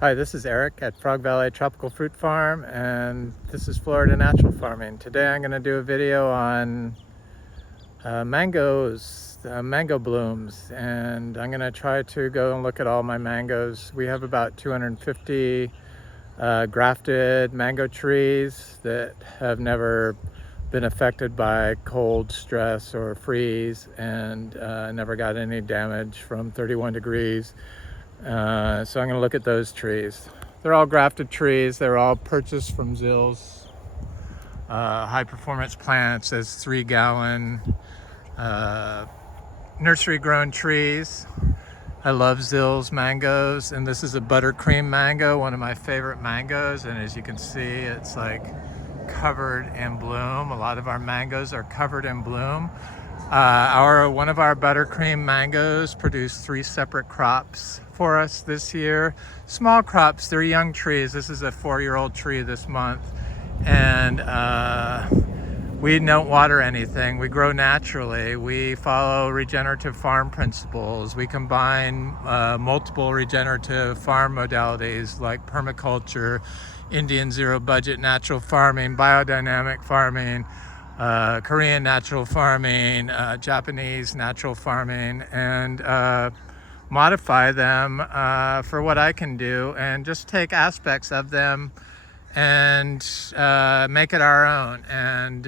Hi, this is Eric at Frog Valley Tropical Fruit Farm, and this is Florida Natural Farming. Today I'm going to do a video on mangoes, mango blooms, and I'm going to try to go and look at all my mangoes. We have about 250 grafted mango trees that have never been affected by cold, stress, or freeze, and never got any damage from 31 degrees. So I'm going to look at those trees. They're all grafted trees. They're all purchased from Zill's high performance plants as 3-gallon nursery grown trees. I love Zill's mangoes, and this is a buttercream mango, one of my favorite mangoes, and as you can see, it's like covered in bloom. A lot of our mangoes are covered in bloom. One of our buttercream mangoes produced 3 separate crops for us this year. Small crops, they're young trees. This is a 4-year-old tree this month, and we don't water anything. We grow naturally. We follow regenerative farm principles. We combine multiple regenerative farm modalities like permaculture, Indian zero budget natural farming, biodynamic farming, Korean natural farming, Japanese natural farming, and modify them for what I can do, and just take aspects of them and make it our own. And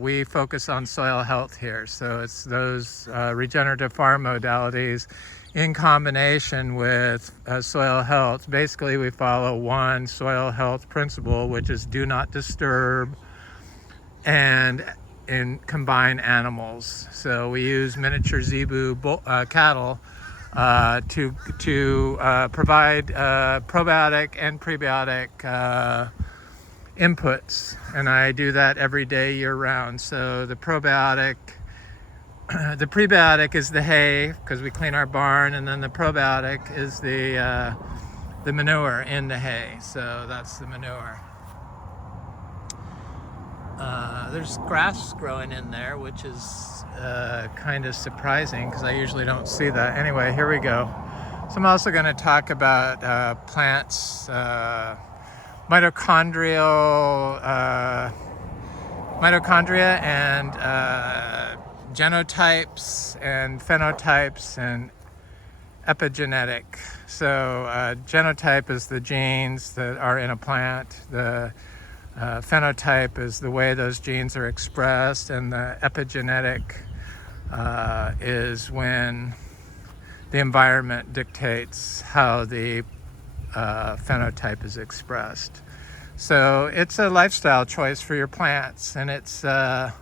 we focus on soil health here, so it's those regenerative farm modalities in combination with soil health. Basically, we follow one soil health principle, which is do not disturb, and combine animals. So we use miniature zebu cattle to provide probiotic and prebiotic inputs, and I do that every day year round. So the prebiotic is the hay, because we clean our barn, and then the probiotic is the manure in the hay. So that's the manure. There's grass growing in there, which is kind of surprising because I usually don't see that. Anyway, here we go. So I'm also going to talk about plants, mitochondria and genotypes and phenotypes and epigenetic. So genotype is the genes that are in a plant. The phenotype is the way those genes are expressed, and the epigenetic is when the environment dictates how the phenotype is expressed. So it's a lifestyle choice for your plants, and it's there's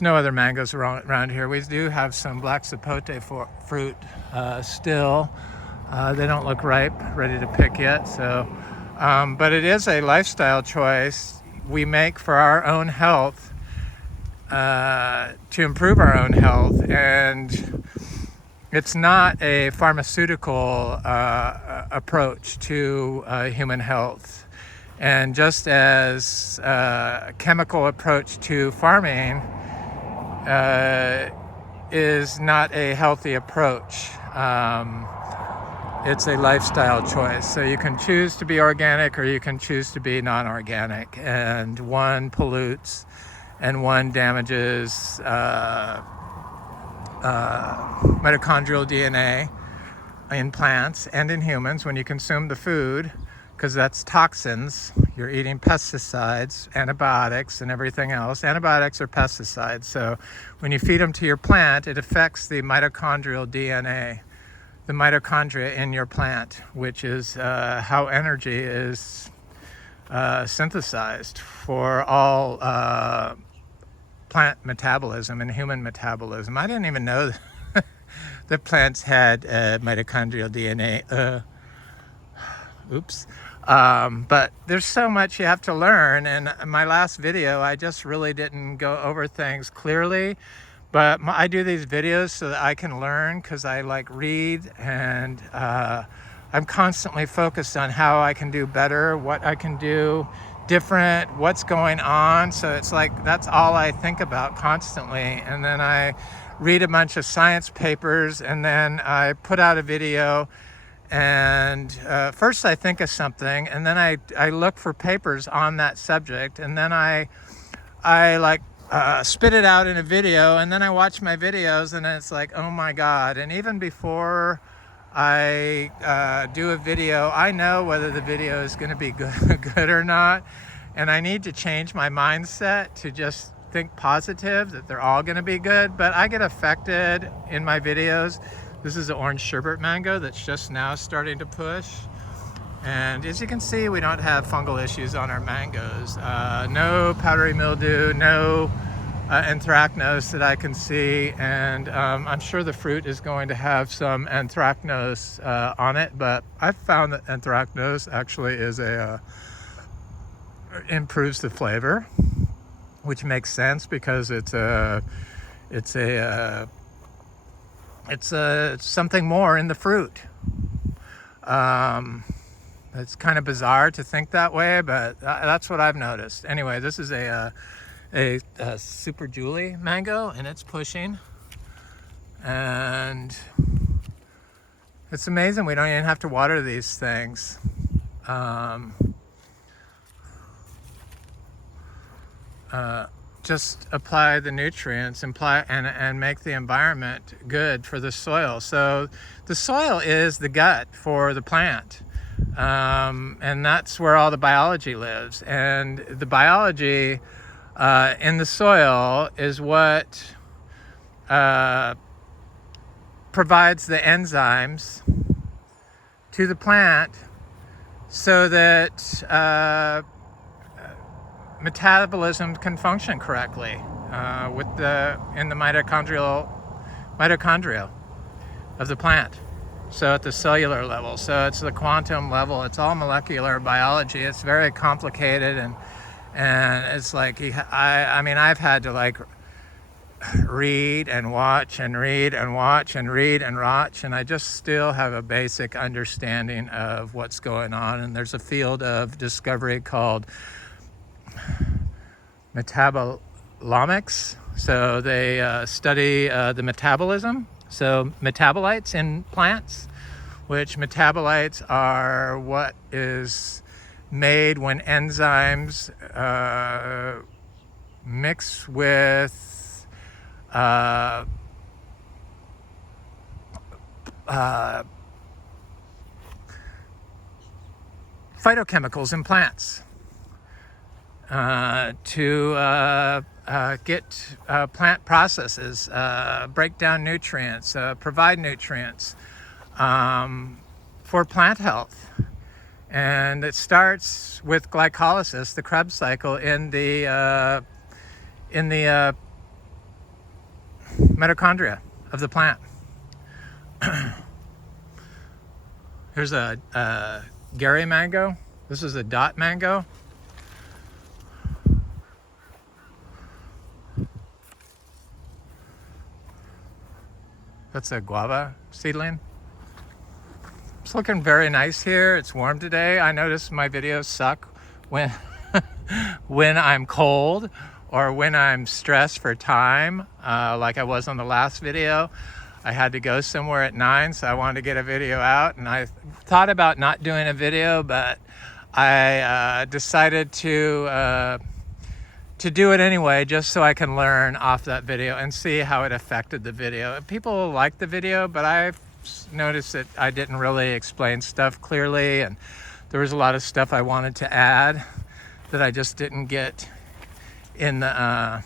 no other mangoes around here. We do have some black sapote fruit still. They don't look ripe, ready to pick yet. So. But it is a lifestyle choice we make for our own health, to improve our own health, and it's not a pharmaceutical approach to human health. And just as a chemical approach to farming is not a healthy approach, it's a lifestyle choice. So you can choose to be organic, or you can choose to be non-organic, and one pollutes and one damages mitochondrial DNA in plants and in humans when you consume the food, because that's toxins. You're eating pesticides, antibiotics, and everything else. Antibiotics are pesticides. So when you feed them to your plant, it affects the mitochondrial DNA, the mitochondria in your plant, which is how energy is synthesized for all plant metabolism and human metabolism. I didn't even know that plants had mitochondrial DNA. Oops. But there's so much you have to learn, and in my last video I just really didn't go over things clearly. But I do these videos so that I can learn, because I like read, and I'm constantly focused on how I can do better, what I can do different, what's going on. So it's like that's all I think about constantly. And then I read a bunch of science papers, and then I put out a video And first I think of something, and then I look for papers on that subject, and then I like spit it out in a video, and then I watch my videos, and it's like, oh my God. And even before I do a video, I know whether the video is going to be good or not, and I need to change my mindset to just think positive that they're all going to be good. But I get affected in my videos. This is an orange sherbet mango that's just now starting to push. And as you can see, we don't have fungal issues on our mangoes. No powdery mildew, no anthracnose that I can see. And I'm sure the fruit is going to have some anthracnose on it, but I've found that anthracnose actually is improves the flavor, which makes sense because it's something more in the fruit. It's kind of bizarre to think that way, but that's what I've noticed. Anyway, this is a Super Julie mango, and it's pushing. And it's amazing. We don't even have to water these things. Just apply the nutrients and make the environment good for the soil. So the soil is the gut for the plant, and that's where all the biology lives. And the biology in the soil is what provides the enzymes to the plant so that metabolism can function correctly in the mitochondria of the plant. So at the cellular level, so it's the quantum level. It's all molecular biology. It's very complicated, and it's like I mean I've had to like read and watch and read and watch and read and watch, and I just still have a basic understanding of what's going on. And there's a field of discovery called metabolomics. So they study the metabolism, so metabolites in plants, which metabolites are what is made when enzymes mix with phytochemicals in plants to get plant processes, break down nutrients, provide nutrients for plant health. And it starts with glycolysis, the Krebs cycle, in the mitochondria of the plant. Here's a Gary mango. This is a dot mango. That's a guava seedling. It's looking very nice here. It's warm today. I notice my videos suck when when I'm cold or when I'm stressed for time, like I was on the last video. I had to go somewhere at 9, so I wanted to get a video out, and I thought about not doing a video, but I decided to do it anyway, just so I can learn off that video and see how it affected the video. People like the video, but I've noticed that I didn't really explain stuff clearly, and there was a lot of stuff I wanted to add that I just didn't get in the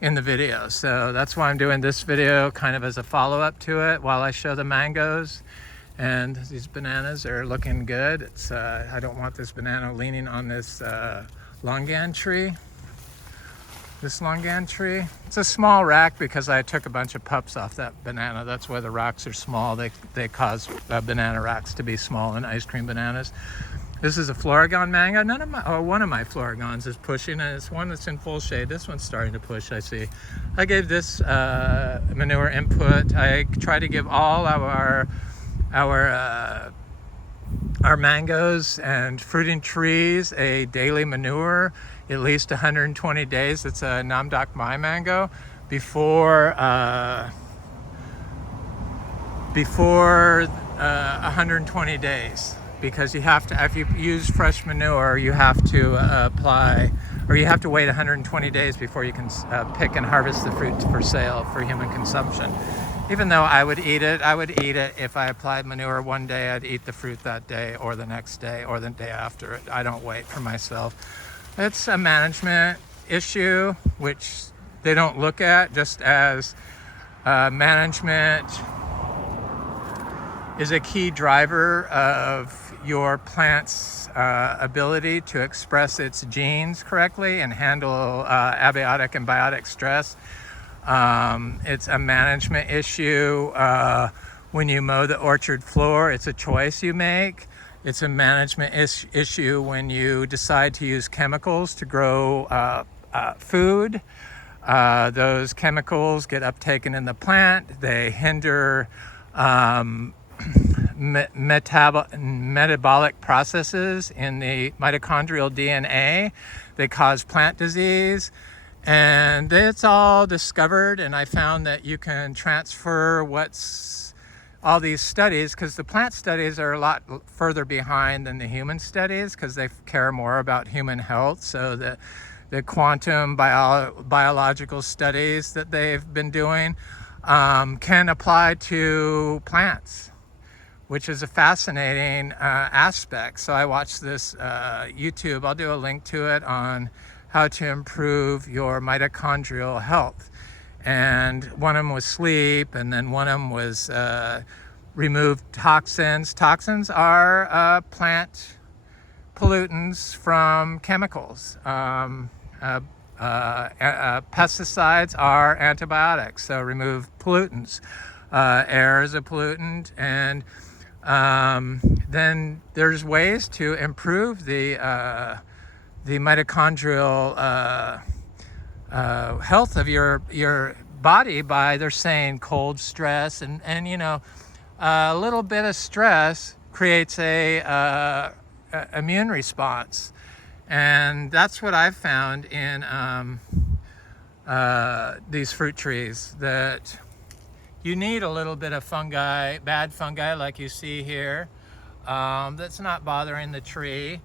video. So that's why I'm doing this video kind of as a follow-up to it while I show the mangoes. And these bananas are looking good. It's I don't want this banana leaning on this longan tree. This longan tree. It's a small rack because I took a bunch of pups off that banana. That's why the rocks are small. They cause banana racks to be small in ice cream bananas. This is a Florigon mango. One of my Florigons is pushing, and it's one that's in full shade. This one's starting to push, I see. I gave this manure input. I try to give all our mangoes and fruiting trees a daily manure, at least 120 days. It's a Namdok Mai mango before 120 days, because you have to, if you use fresh manure, you have to apply, or you have to wait 120 days before you can pick and harvest the fruit for sale for human consumption. Even though I would eat it if I applied manure one day. I'd eat the fruit that day or the next day or the day after it. I don't wait for myself. It's a management issue, which they don't look at, just as management is a key driver of your plant's ability to express its genes correctly and handle abiotic and biotic stress. It's a management issue. When you mow the orchard floor, it's a choice you make. It's a management issue when you decide to use chemicals to grow food. Those chemicals get uptaken in the plant. They hinder metabolic processes in the mitochondrial DNA. They cause plant disease. And it's all discovered, and I found that you can transfer all these studies, because the plant studies are a lot further behind than the human studies, because they care more about human health. So the quantum biological studies that they've been doing can apply to plants, which is a fascinating aspect. So I watched this YouTube, I'll do a link to it, on how to improve your mitochondrial health. And one of them was sleep, and then one of them was remove toxins. Toxins are plant pollutants from chemicals. Pesticides are antibiotics, so remove pollutants. Air is a pollutant, and then there's ways to improve the mitochondrial health of your body by, they're saying, cold stress, and you know, a little bit of stress creates a immune response. And that's what I've found in these fruit trees, that you need a little bit of fungi, bad fungi like you see here, that's not bothering the tree,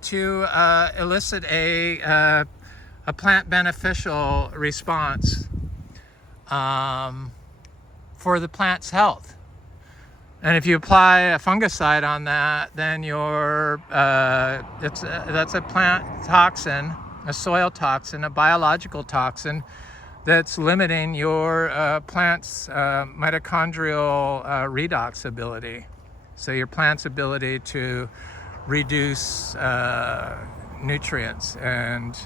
to elicit a plant beneficial response for the plant's health. And if you apply a fungicide on that, then that's a plant toxin, a soil toxin, a biological toxin that's limiting your plant's mitochondrial redox ability. So your plant's ability to reduce nutrients and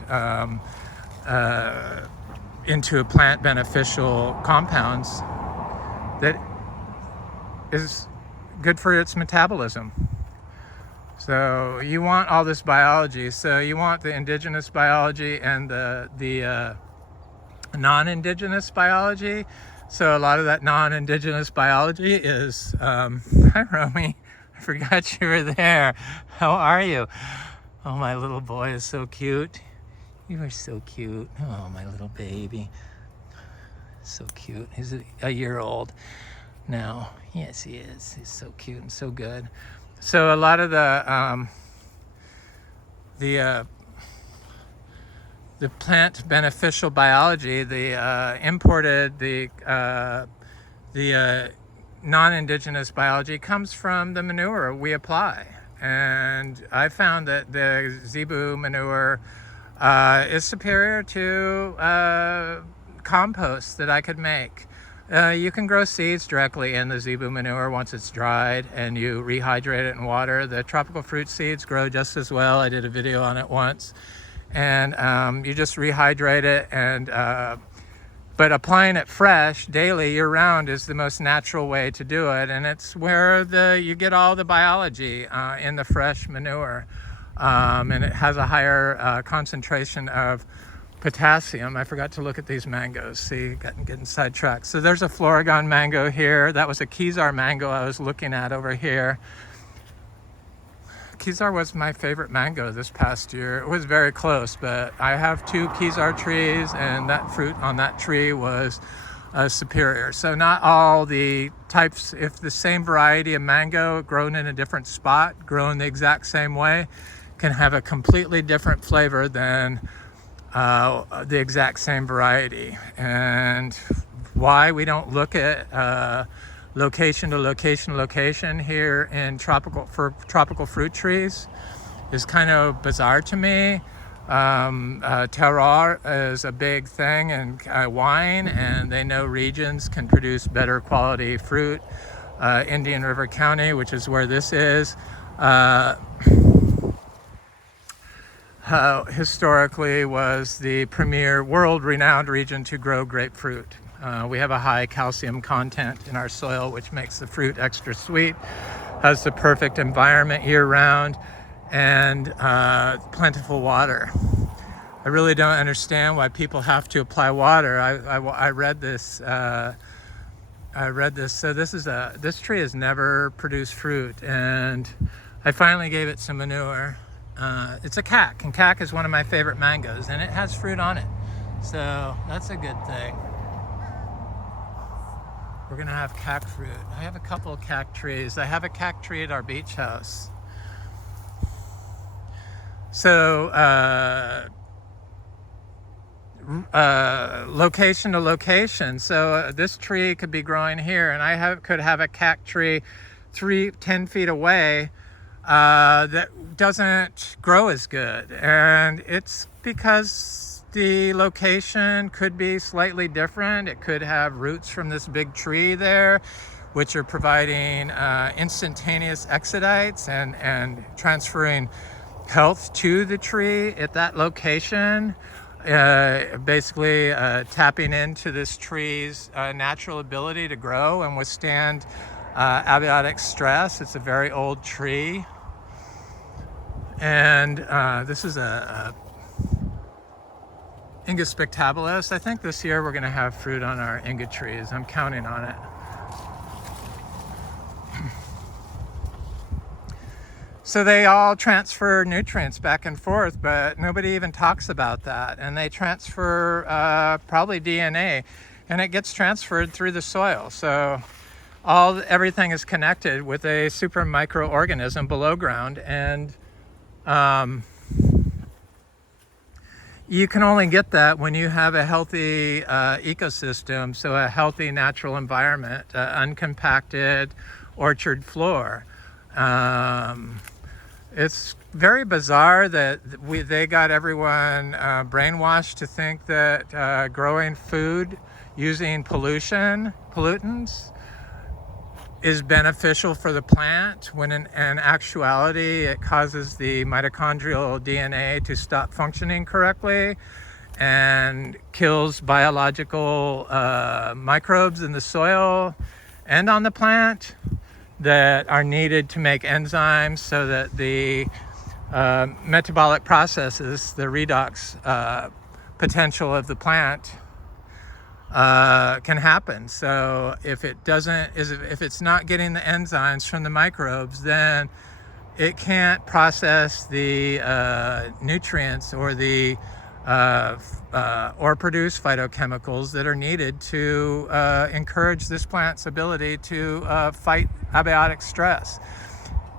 into a plant beneficial compounds that is good for its metabolism. So you want all this biology. So you want the indigenous biology and the non-indigenous biology. So a lot of that non-indigenous biology is, hi Romy, I forgot you were there. How are you? Oh, my little boy is so cute. You are so cute. Oh, my little baby. So cute. He's a year old now. Yes, he is. He's so cute and so good. So a lot of the plant beneficial biology, the imported, the non-indigenous biology comes from the manure we apply. And I found that the zebu manure is superior to compost that I could make. You can grow seeds directly in the zebu manure once it's dried and you rehydrate it in water. The tropical fruit seeds grow just as well. I did a video on it once. And you just rehydrate it, and but applying it fresh daily year round is the most natural way to do it, and it's where you get all the biology in the fresh manure, and it has a higher concentration of potassium. I forgot to look at these mangoes. See, getting sidetracked. So there's a Floragon mango here. That was a Kezar mango I was looking at over here. Kezar was my favorite mango this past year. It was very close, but I have 2 Kezar trees, and that fruit on that tree was superior. So not all the types, if the same variety of mango grown in a different spot, grown the exact same way, can have a completely different flavor than the exact same variety. And why we don't look at location to location here in tropical fruit trees is kind of bizarre to me. Terroir is a big thing in wine, and they know regions can produce better quality fruit. Indian River County, which is where this is, historically was the premier world-renowned region to grow grapefruit. We have a high calcium content in our soil, which makes the fruit extra sweet, has the perfect environment year-round, and plentiful water. I really don't understand why people have to apply water. I read this. So this tree has never produced fruit, and I finally gave it some manure. It's a cac, and cac is one of my favorite mangoes, and it has fruit on it, so that's a good thing. We're gonna have cac fruit. I have a couple of cac trees. I have a cac tree at our beach house. So location to location. So this tree could be growing here, and I could have a cac tree 10 feet away that doesn't grow as good, and it's because the location could be slightly different. It could have roots from this big tree there, which are providing instantaneous exudates and transferring health to the tree at that location, basically tapping into this tree's natural ability to grow and withstand abiotic stress. It's a very old tree, and this is a Inga spectabilis. I think this year we're going to have fruit on our Inga trees. I'm counting on it. So they all transfer nutrients back and forth, but nobody even talks about that. And they transfer probably DNA, and it gets transferred through the soil. So everything is connected with a super microorganism below ground, and you can only get that when you have a healthy ecosystem, so a healthy natural environment, uncompacted orchard floor. It's very bizarre that they got everyone brainwashed to think that growing food using pollutants is beneficial for the plant, when in actuality it causes the mitochondrial DNA to stop functioning correctly and kills biological microbes in the soil and on the plant that are needed to make enzymes so that the metabolic processes, the redox potential of the plant can happen. So if it's not getting the enzymes from the microbes, then it can't process the nutrients or produce phytochemicals that are needed to encourage this plant's ability to fight abiotic stress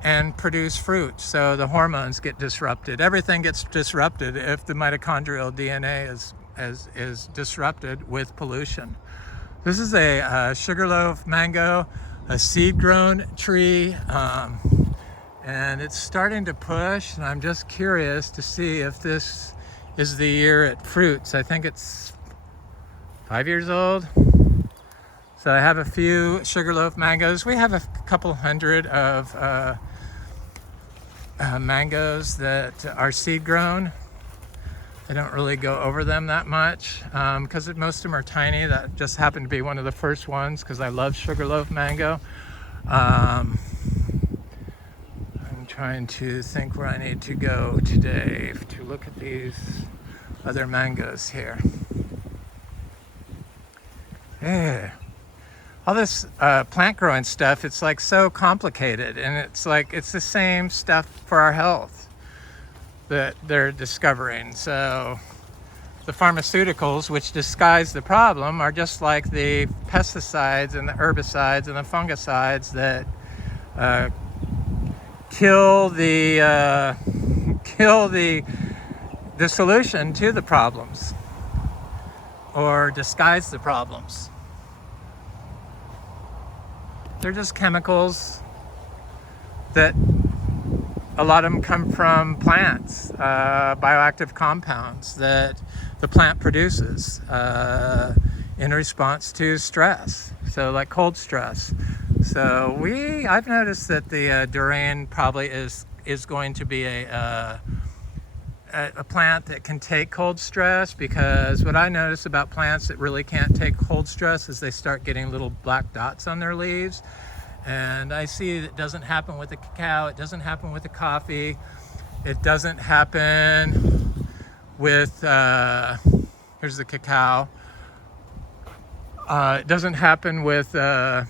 and produce fruit. So the hormones get disrupted. Everything gets disrupted if the mitochondrial DNA is disrupted with pollution. This is a sugarloaf mango, a seed-grown tree, and it's starting to push, and I'm just curious to see if this is the year it fruits. I think it's 5 years old. So I have a few sugarloaf mangoes. We have a couple hundred of mangoes that are seed grown. I don't really go over them that much because most of them are tiny. That just happened to be one of the first ones because I love sugarloaf mango. I'm trying to think where I need to go today to look at these other mangoes here. Yeah. All this plant growing stuff, it's like so complicated, and it's the same stuff for our health that they're discovering. So the pharmaceuticals, which disguise the problem, are just like the pesticides and the herbicides and the fungicides that kill the solution to the problems, or disguise the problems. They're just chemicals that a lot of them come from plants, bioactive compounds that the plant produces in response to stress. So like cold stress. So I've noticed that the durian probably is going to be a plant that can take cold stress, because what I notice about plants that really can't take cold stress is they start getting little black dots on their leaves. And I see it doesn't happen with the cacao, it doesn't happen with the coffee, it doesn't happen with, here's the cacao, it doesn't happen with, it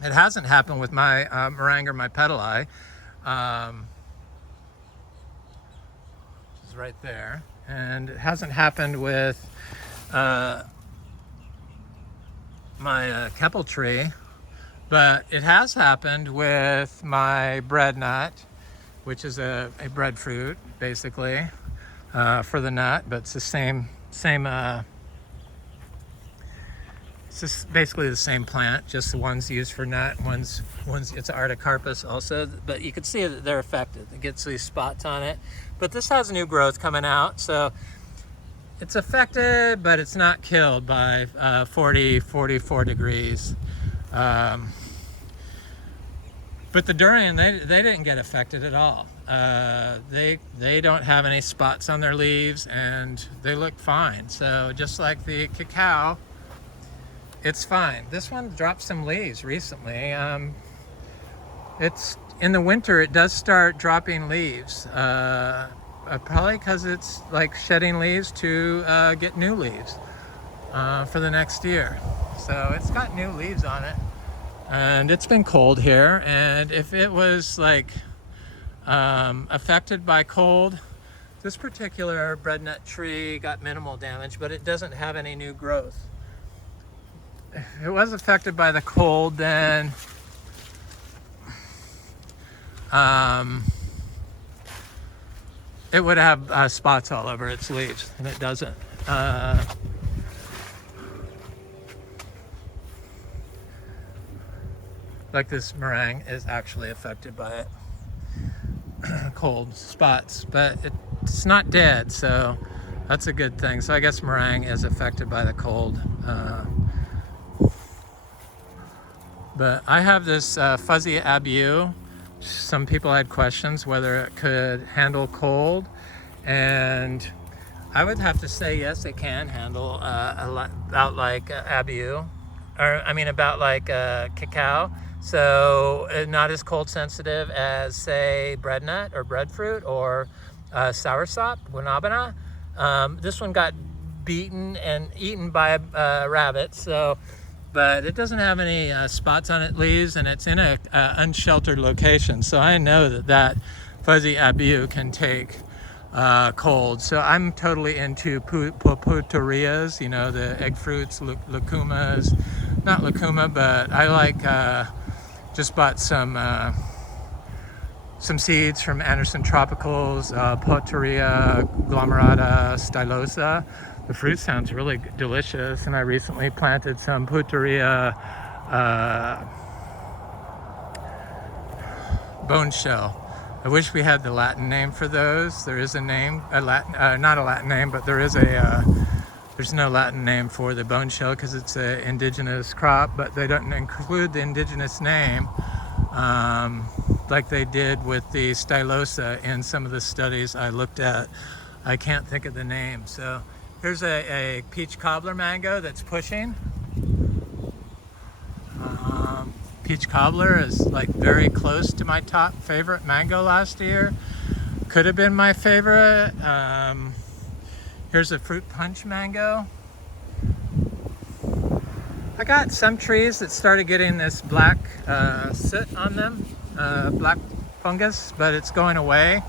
hasn't happened with my meringue or my petali. It's right there. And it hasn't happened with my keppel tree. But it has happened with my bread nut, which is a breadfruit, basically, for the nut. But it's the same. It's just basically the same plant, just the one's used for nut, one's it's artocarpus also. But you can see that they're affected. It gets these spots on it. But this has new growth coming out, so it's affected, but it's not killed by 44 degrees. But the durian, they didn't get affected at all. They don't have any spots on their leaves, and they look fine. So just like the cacao, it's fine. This one dropped some leaves recently. It's in the winter, it does start dropping leaves. Probably because it's like shedding leaves to get new leaves for the next year. So it's got new leaves on it. And it's been cold here, and if it was like affected by cold, this particular bread nut tree got minimal damage, but it doesn't have any new growth. If it was affected by the cold, then it would have spots all over its leaves, and it doesn't. Like this meringue is actually affected by it. Cold spots, but it's not dead, so that's a good thing. So I guess meringue is affected by the cold. But I have this fuzzy abiu. Some people had questions whether it could handle cold, and I would have to say yes, it can handle a lot, about like abiu, or I mean about like cacao. So not as cold sensitive as, say, bread nut or breadfruit or soursop, guanabana. This one got beaten and eaten by a rabbit, so, but it doesn't have any spots on its leaves, and it's in a unsheltered location. So I know that fuzzy abiu can take cold. So I'm totally into puputarias, you know, the egg fruits, lucumas, not lucuma, but I like, just bought some seeds from Anderson Tropicals, Potaria glomerata stylosa. The fruit sounds really delicious, and I recently planted some Potaria bone shell. I wish we had the Latin name for those. There is a name, not a Latin name, but there is there's no Latin name for the bone shell because it's an indigenous crop, but they don't include the indigenous name like they did with the stylosa in some of the studies I looked at. I can't think of the name. So here's a peach cobbler mango that's pushing. Peach cobbler is like very close to my top favorite mango last year. Could have been my favorite. Here's a fruit punch mango. I got some trees that started getting this black soot on them, black fungus, but it's going away.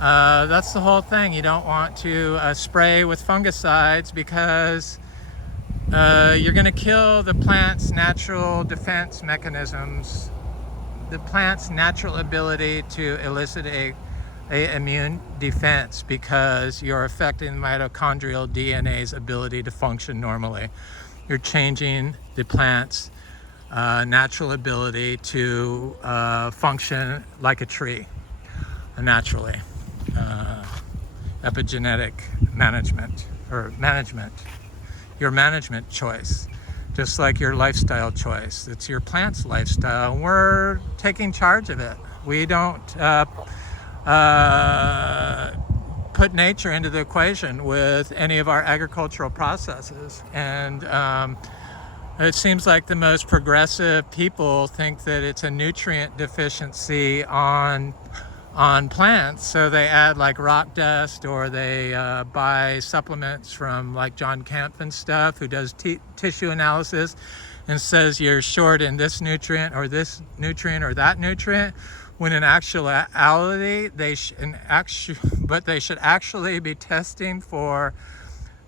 That's the whole thing. You don't want to spray with fungicides because you're going to kill the plant's natural defense mechanisms, the plant's natural ability to elicit a immune defense, because you're affecting the mitochondrial DNA's ability to function normally. You're changing the plant's natural ability to function like a tree naturally. Epigenetic management, or management, your management choice, just like your lifestyle choice. It's your plant's lifestyle. We're taking charge of it. We don't put nature into the equation with any of our agricultural processes. And it seems like the most progressive people think that it's a nutrient deficiency on plants, so they add like rock dust, or they buy supplements from like John Kempf and stuff, who does tissue analysis and says you're short in this nutrient or this nutrient or that nutrient, when in actuality they should actually be testing for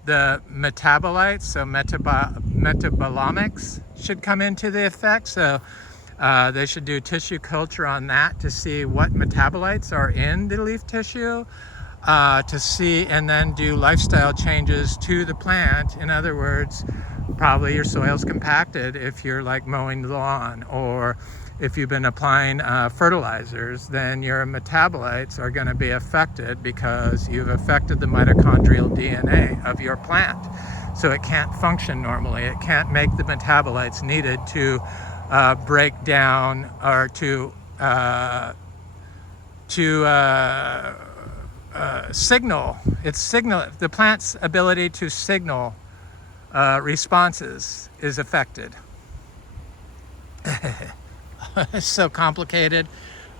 the metabolites. So metabolomics should come into the effect. So they should do tissue culture on that to see what metabolites are in the leaf tissue, to see, and then do lifestyle changes to the plant. In other words, probably your soil's compacted if you're like mowing the lawn, or if you've been applying fertilizers, then your metabolites are going to be affected because you've affected the mitochondrial DNA of your plant. So it can't function normally. It can't make the metabolites needed to break down, or to signal. The plant's ability to signal responses is affected. It's so complicated.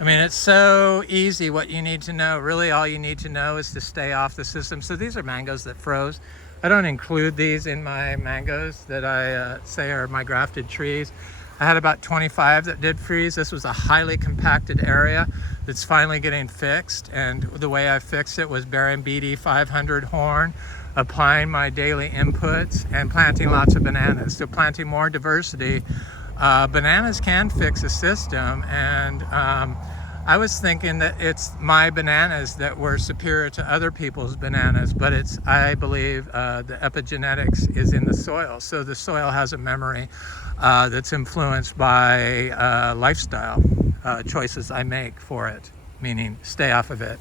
I mean, it's so easy what you need to know. Really, all you need to know is to stay off the system. So these are mangoes that froze. I don't include these in my mangoes that I say are my grafted trees. I had about 25 that did freeze. This was a highly compacted area that's finally getting fixed. And the way I fixed it was burying BD 500 horn, applying my daily inputs, and planting lots of bananas. So planting more diversity. Bananas can fix a system, and I was thinking that it's my bananas that were superior to other people's bananas, but I believe the epigenetics is in the soil. So the soil has a memory that's influenced by lifestyle choices I make for it, meaning stay off of it,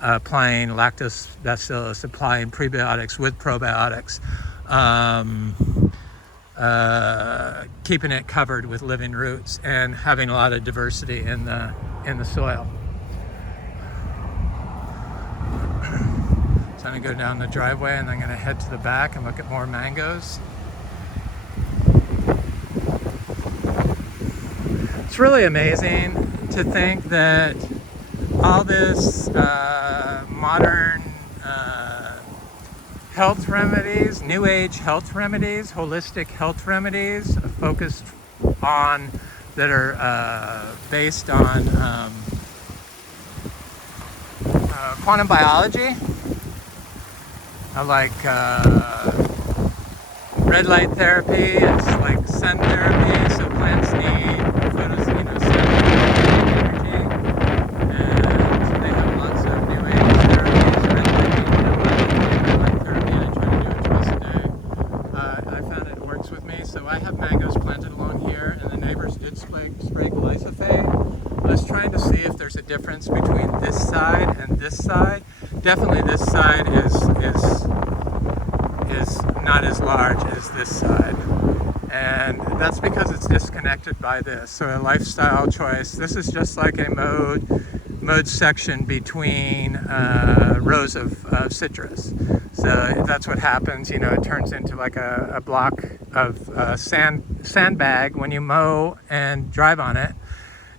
applying lactobacillus, applying prebiotics with probiotics, keeping it covered with living roots, and having a lot of diversity in the soil. So I'm going to go down the driveway, and I'm going to head to the back and look at more mangoes. It's really amazing to think that all this modern health remedies, new age health remedies, holistic health remedies focused on, that are based on quantum biology, like red light therapy. It's like sun therapy, so plants need energy, and they have lots of new age therapies. Red light therapy, I try to do it twice a day. I found it works with me. So I have mangoes planted along here, and the neighbors did spray glyphosate. I was trying to see if there's a difference between this side and this side. Definitely this side is not as large as this side, and that's because it's disconnected by this. So a lifestyle choice. This is just like a mowed section between rows of citrus. So that's what happens. It turns into like a block of sandbag when you mow and drive on it,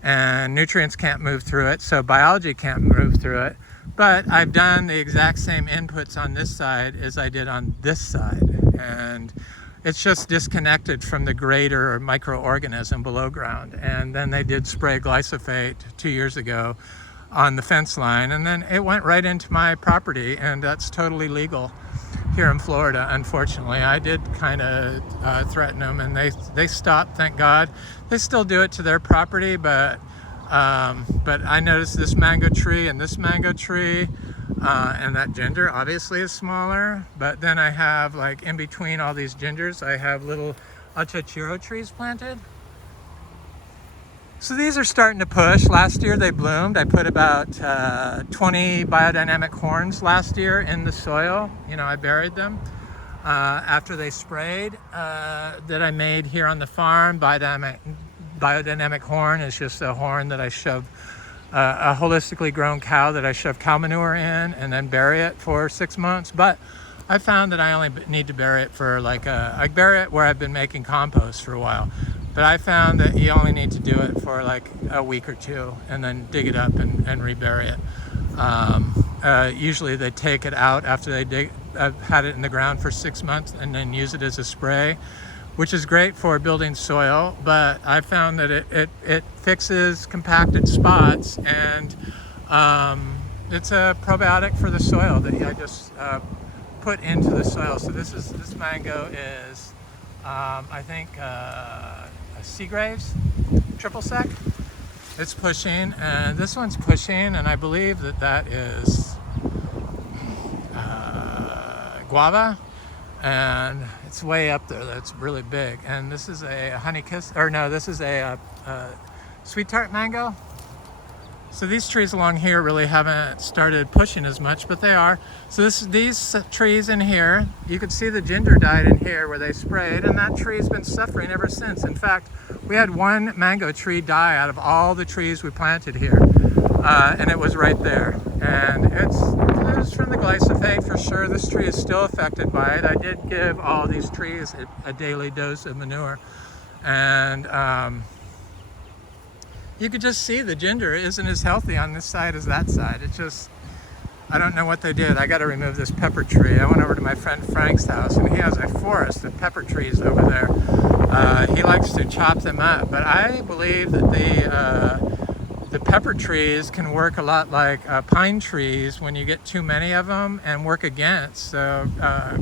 and nutrients can't move through it, so biology can't move through it. But I've done the exact same inputs on this side as I did on this side, and it's just disconnected from the greater microorganism below ground. And then they did spray glyphosate 2 years ago on the fence line, and then it went right into my property, and that's totally legal here in Florida. Unfortunately, I did kind of threaten them, and they stopped, thank God. They still do it to their property, but I noticed this mango tree and this mango tree, and that ginger obviously is smaller, but then I have, like, in between all these gingers, I have little achachiro trees planted. So these are starting to push. Last year they bloomed. I put about 20 biodynamic horns last year in the soil. You know, I buried them after they sprayed that I made here on the farm. Biodynamic horn is just a horn that I shove, a holistically grown cow that I shove cow manure in and then bury it for 6 months. But I found that I only need to bury it for like I bury it where I've been making compost for a while. But I found that you only need to do it for like a week or two and then dig it up and rebury it. Usually they take it out after I've had it in the ground for 6 months and then use it as a spray, which is great for building soil. But I found that it fixes compacted spots, and it's a probiotic for the soil that I just put into the soil. So this mango is I think Seagraves, triple sec. It's pushing, and this one's pushing, and I believe that is guava, and it's way up there. That's really big. And this is a honey kiss, or no, this is a sweet tart mango. So these trees along here really haven't started pushing as much, but they are. So these trees in here, you can see the ginger died in here where they sprayed, and that tree's been suffering ever since. In fact, we had one mango tree die out of all the trees we planted here, and it was right there. And it's from the glyphosate for sure. This tree is still affected by it. I did give all these trees a daily dose of manure, and you could just see the ginger isn't as healthy on this side as that side. It's just, I don't know what they did. I got to remove this pepper tree. I went over to my friend Frank's house, and he has a forest of pepper trees over there. He likes to chop them up, but I believe that the pepper trees can work a lot like pine trees when you get too many of them, and work against, so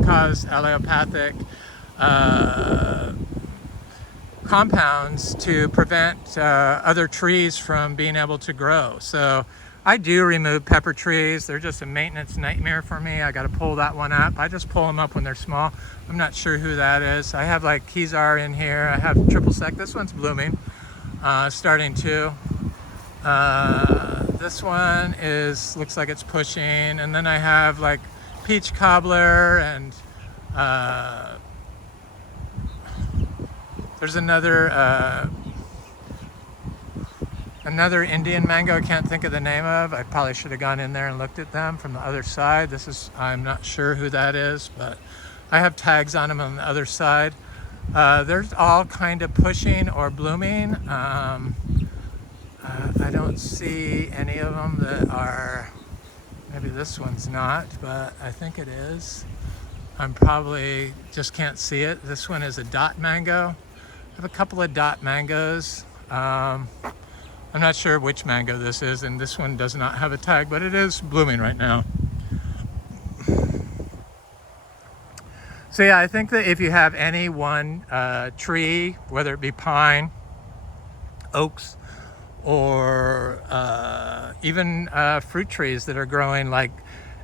cause allelopathic compounds to prevent other trees from being able to grow. So I do remove pepper trees. They're just a maintenance nightmare for me. I got to pull that one up. I just pull them up when they're small. I'm not sure who that is. I have like Kezar in here. I have triple sec. This one's blooming, starting to. This one looks like it's pushing, and then I have like peach cobbler, and there's another Indian mango I can't think of the name of. I probably should have gone in there and looked at them from the other side. I'm not sure who that is, but I have tags on them on the other side. They're all kind of pushing or blooming. I don't see any of them that are, maybe this one's not, but I think it is. I'm probably just can't see it. This one is a dot mango. I have a couple of dot mangoes. I'm not sure which mango this is, and this one does not have a tag, but it is blooming right now. So yeah, I think that if you have any one tree, whether it be pine, oaks, or even fruit trees that are growing like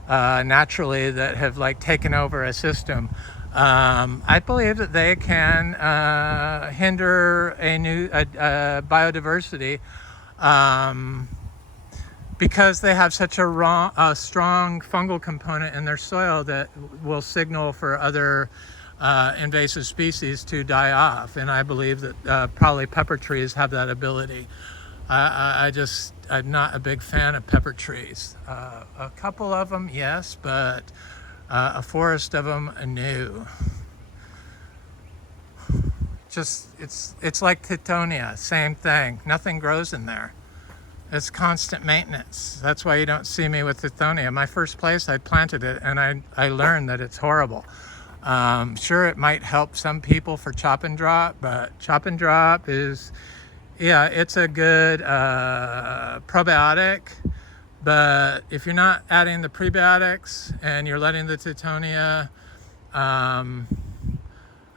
naturally, that have like taken over a system, I believe that they can hinder a new biodiversity because they have such a strong fungal component in their soil that will signal for other invasive species to die off. And I believe that probably pepper trees have that ability. I'm not a big fan of pepper trees. A couple of them, yes, but a forest of them, no. Just, it's like Tithonia, same thing. Nothing grows in there. It's constant maintenance. That's why you don't see me with Tithonia. My first place, I planted it, and I learned that it's horrible. Sure, it might help some people for chop and drop, but chop and drop is, yeah, it's a good probiotic, But if you're not adding the prebiotics and you're letting the Teutonia,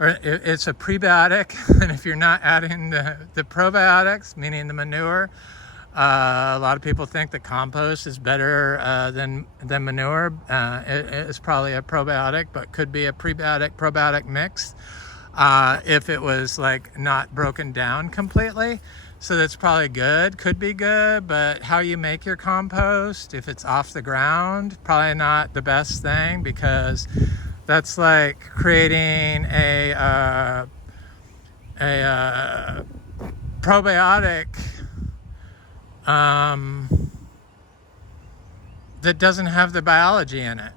or it's a prebiotic, and if you're not adding the probiotics, meaning the manure, a lot of people think that compost is better than manure. It's probably a probiotic, but could be a probiotic mix if it was like not broken down completely. So that's probably good, could be good, but how you make your compost, if it's off the ground, probably not the best thing, because that's like creating a probiotic that doesn't have the biology in it.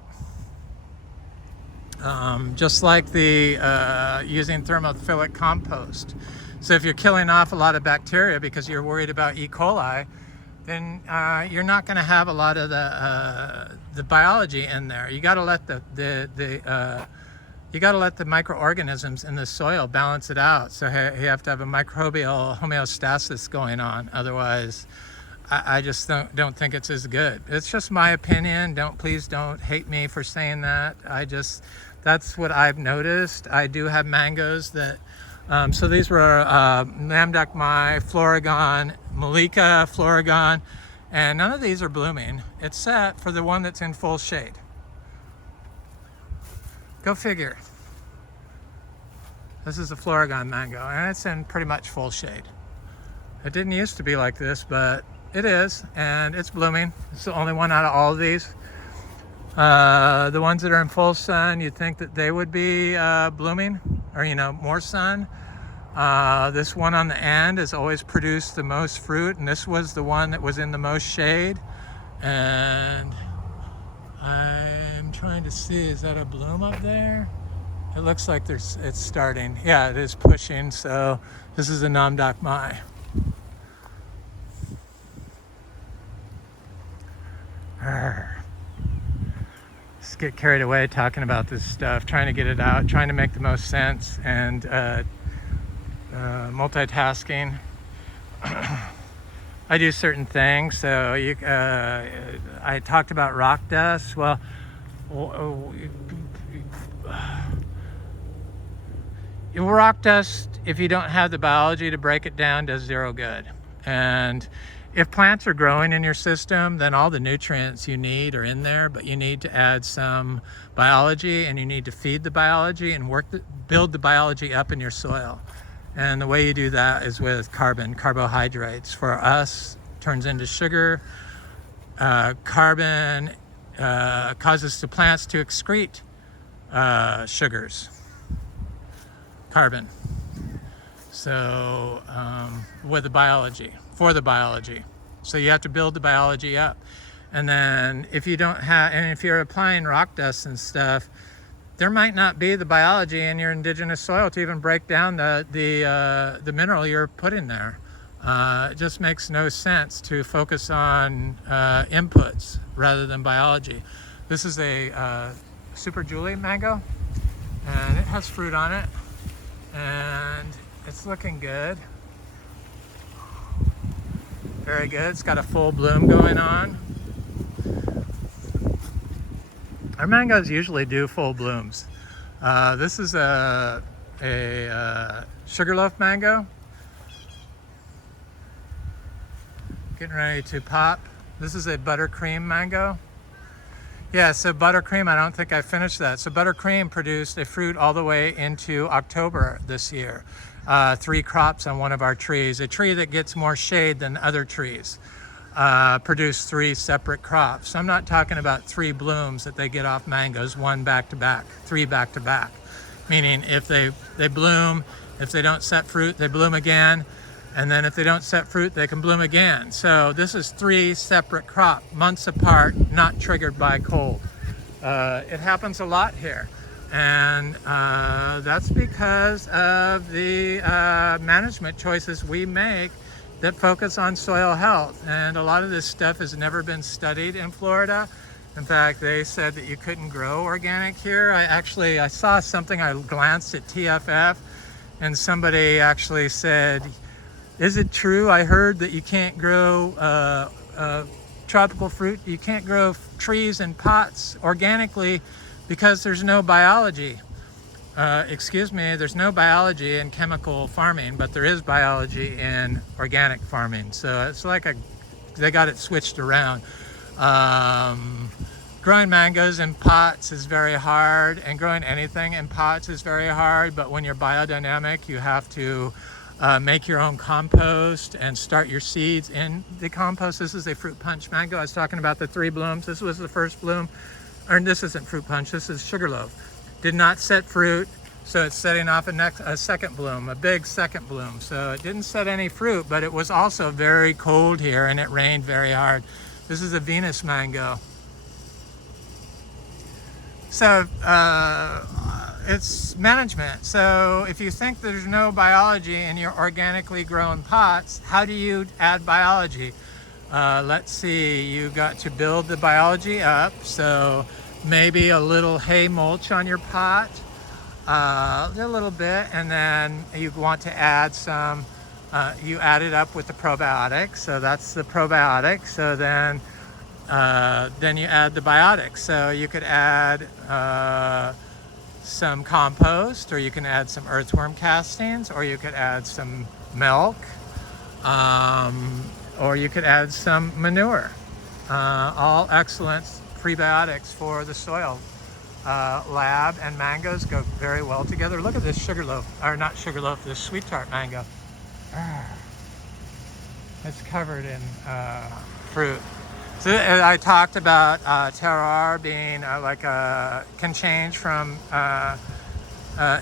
Just like the using thermophilic compost. So if you're killing off a lot of bacteria because you're worried about E. coli, then you're not going to have a lot of the biology in there. You got to let you got to let the microorganisms in the soil balance it out. So you have to have a microbial homeostasis going on. Otherwise, I just don't think it's as good. It's just my opinion. Please don't hate me for saying that. That's what I've noticed. I do have mangoes that. So these were Namdok Mai, Floragon, Malika, Floragon, and none of these are blooming, except for the one that's in full shade. Go figure. This is a Floragon mango, and it's in pretty much full shade. It didn't used to be like this, but it is, and it's blooming. It's the only one out of all of these. The ones that are in full sun, you'd think that they would be blooming, or more sun. This one on the end has always produced the most fruit, and this was the one that was in the most shade. And I'm trying to see, is that a bloom up there? It looks like it's starting. Yeah, it is pushing. So this is a Namdok Mai. Just get carried away talking about this stuff, trying to get it out, trying to make the most sense, and multitasking. I do certain things. So I talked about rock dust. Well, rock dust, if you don't have the biology to break it down, does zero good. And if plants are growing in your system, then all the nutrients you need are in there, but you need to add some biology, and you need to feed the biology and build the biology up in your soil. And the way you do that is with carbohydrates. For us, turns into sugar. Carbon causes the plants to excrete sugars. Carbon. So with the biology, for the biology. So you have to build the biology up. And then if you don't have, and if you're applying rock dust and stuff, there might not be the biology in your indigenous soil to even break down the mineral you're putting there. It just makes no sense to focus on inputs rather than biology. This is a Super Julie mango, and it has fruit on it, and it's looking good. Very good. It's got a full bloom going on. Our mangoes usually do full blooms. This is a sugarloaf mango. Getting ready to pop. This is a buttercream mango. Yeah, so buttercream, I don't think I finished that. So buttercream produced a fruit all the way into October this year. 3 crops on one of our trees. A tree that gets more shade than other trees produce 3 separate crops. I'm not talking about 3 blooms that they get off mangoes, 1 back to back, 3 back to back. Meaning if they bloom, if they don't set fruit, they bloom again. And then if they don't set fruit, they can bloom again. So this is 3 separate crops, months apart, not triggered by cold. It happens a lot here. And that's because of the management choices we make that focus on soil health. And a lot of this stuff has never been studied in Florida. In fact, they said that you couldn't grow organic here. I saw something, I glanced at TFF, and somebody actually said, is it true? I heard that you can't grow tropical fruit. You can't grow trees in pots organically because there's no biology. There's no biology in chemical farming, but there is biology in organic farming. So it's like they got it switched around. Growing mangoes in pots is very hard, and growing anything in pots is very hard, but when you're biodynamic, you have to make your own compost and start your seeds in the compost. This is a fruit punch mango. I was talking about the 3 blooms. This was the first bloom, or this isn't fruit punch, this is sugarloaf. Did not set fruit, so it's setting off a second bloom, a big second bloom. So it didn't set any fruit, but it was also very cold here and it rained very hard. This is a Venus mango. So it's management. So if you think there's no biology in your organically grown pots, how do you add biology? Let's see, you got to build the biology up. So maybe a little hay mulch on your pot, a little bit, and then you want to add some, you add it up with the probiotics. So that's the probiotic. So then you add the biotics. So you could add some compost, or you can add some earthworm castings, or you could add some milk, or you could add some manure. All excellent prebiotics for the soil. Lab and mangoes go very well together. Look at this sugarloaf, or not sugarloaf, this sweet tart mango. It's covered in fruit. So I talked about terroir being can change from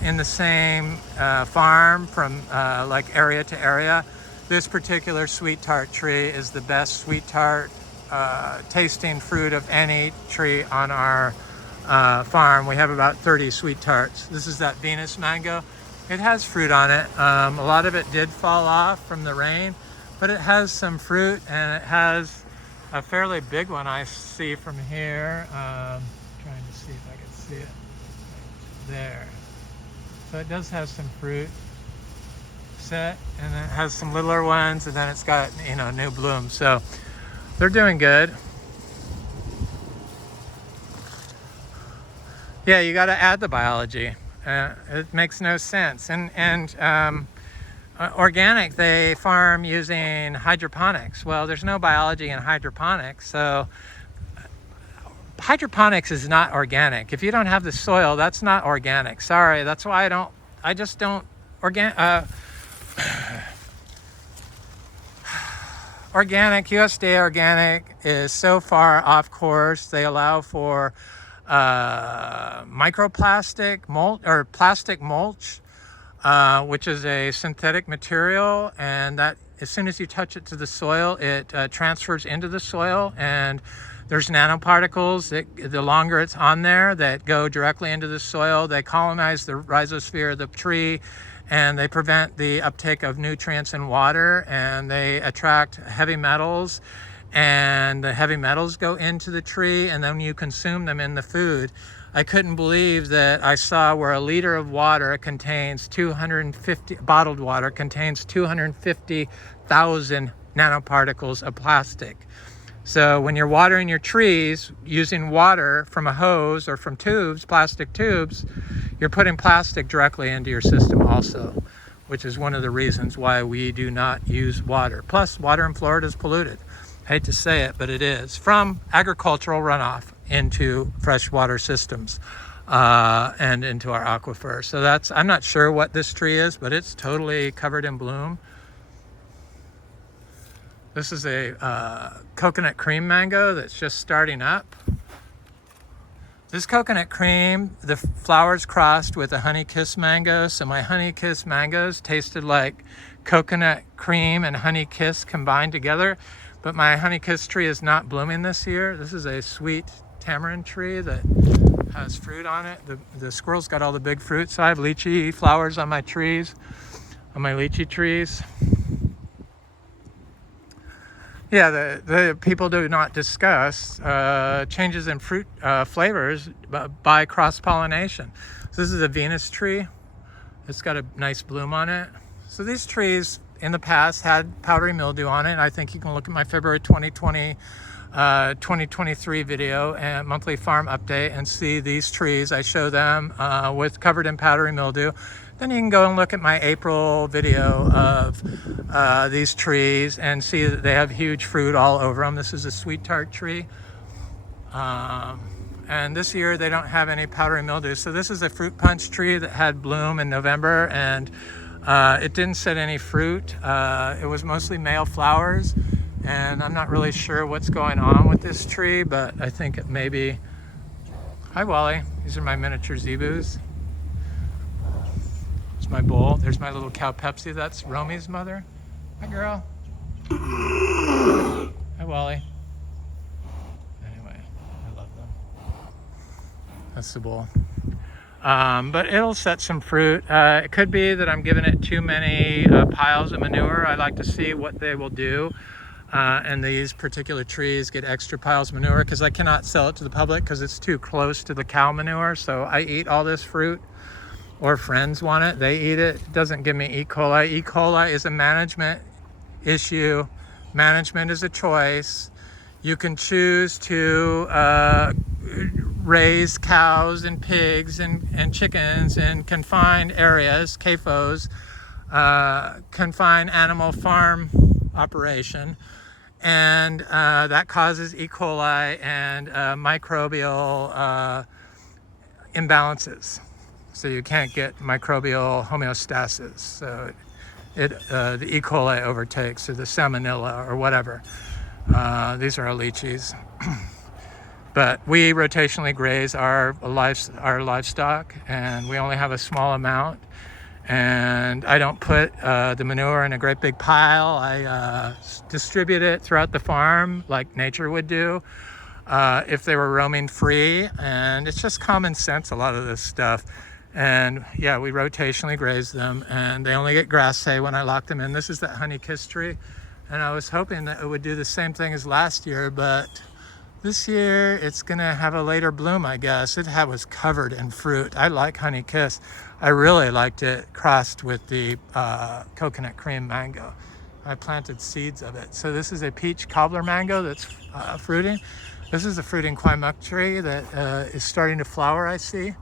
in the same farm from like area to area. This particular sweet tart tree is the best sweet tart tasting fruit of any tree on our farm. We have about 30 sweet tarts. This is that Venus mango. It has fruit on it. A lot of it did fall off from the rain, but it has some fruit, and it has a fairly big one I see from here. Trying to see if I can see it there. So it does have some fruit set, and it has some littler ones, and then it's got, new blooms. So they're doing good. Yeah, you got to add the biology. It makes no sense. And organic, they farm using hydroponics. Well, there's no biology in hydroponics, so hydroponics is not organic. If you don't have the soil, that's not organic. Sorry, that's why I just don't organic, USDA organic is so far off course. They allow for microplastic mulch, or plastic mulch, which is a synthetic material, and that as soon as you touch it to the soil, it transfers into the soil, and there's nanoparticles that, the longer it's on there, that go directly into the soil. They colonize the rhizosphere of the tree, and they prevent the uptake of nutrients in water, and they attract heavy metals, and the heavy metals go into the tree, and then you consume them in the food. I couldn't believe that I saw where a liter of water contains 250, bottled water contains 250,000 nanoparticles of plastic. So when you're watering your trees using water from a hose or from tubes, plastic tubes, you're putting plastic directly into your system also, which is one of the reasons why we do not use water. Plus, water in Florida is polluted. I hate to say it, but it is, from agricultural runoff into freshwater systems and into our aquifer. So I'm not sure what this tree is, but it's totally covered in bloom. This is a coconut cream mango that's just starting up. This coconut cream, the flowers crossed with a honey kiss mango. So my honey kiss mangoes tasted like coconut cream and honey kiss combined together. But my honey kiss tree is not blooming this year. This is a sweet tamarind tree that has fruit on it. The squirrels got all the big fruit. So I have lychee flowers on my trees, on my lychee trees. Yeah, the people do not discuss changes in fruit flavors by cross-pollination. So this is a Venus tree. It's got a nice bloom on it. So these trees, in the past had powdery mildew on it. I think you can look at my February 2023 video and monthly farm update and see these trees. I show them with covered in powdery mildew. Then you can go and look at my April video of these trees and see that they have huge fruit all over them. This is a sweet tart tree. And this year they don't have any powdery mildew. So this is a fruit punch tree that had bloom in November, and it didn't set any fruit. It was mostly male flowers, and I'm not really sure what's going on with this tree, but I think it may be... Hi, Wally. These are my miniature zebus. There's my bull. There's my little cow Pepsi. That's Romy's mother. Hi, girl. Hi, Wally. Anyway, I love them. That's the bull. But it'll set some fruit. It could be that I'm giving it too many piles of manure. I like to see what they will do. And these particular trees get extra piles of manure because I cannot sell it to the public because it's too close to the cow manure. So I eat all this fruit, or friends want it, they eat it. It doesn't give me E. coli. E. coli is a management issue. Management is a choice. You can choose to raise cows and pigs and chickens in confined areas, CAFOs, confined animal farm operation, and that causes E. coli and microbial imbalances. So you can't get microbial homeostasis. So the E. coli overtakes, or the salmonella, or whatever. These are our lychees. But we rotationally graze our livestock, and we only have a small amount. And I don't put the manure in a great big pile. I distribute it throughout the farm like nature would do if they were roaming free. And it's just common sense, a lot of this stuff. And yeah, we rotationally graze them, and they only get grass hay when I lock them in. This is that honey kiss tree, and I was hoping that it would do the same thing as last year, but this year it's gonna have a later bloom, I guess. It was covered in fruit. I like honey kiss. I really liked it crossed with the coconut cream mango. I planted seeds of it. So this is a peach cobbler mango that's fruiting. This is a fruiting quinmuck tree that is starting to flower, I see.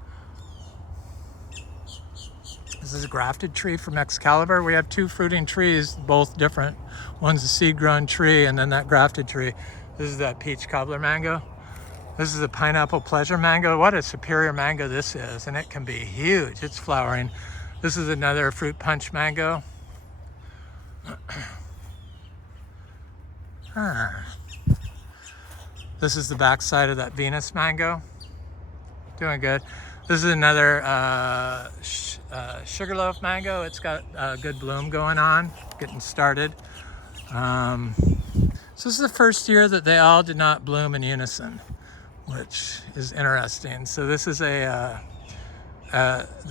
This is a grafted tree from Excalibur. We have two fruiting trees, both different. One's a seed-grown tree, and then that grafted tree. This is that peach cobbler mango. This is a pineapple pleasure mango. What a superior mango this is, and it can be huge. It's flowering. This is another fruit punch mango. This is the backside of that Venus mango. Doing good. This is another sugarloaf mango. It's got a good bloom going on, getting started. So this is the first year that they all did not bloom in unison, which is interesting. So this is the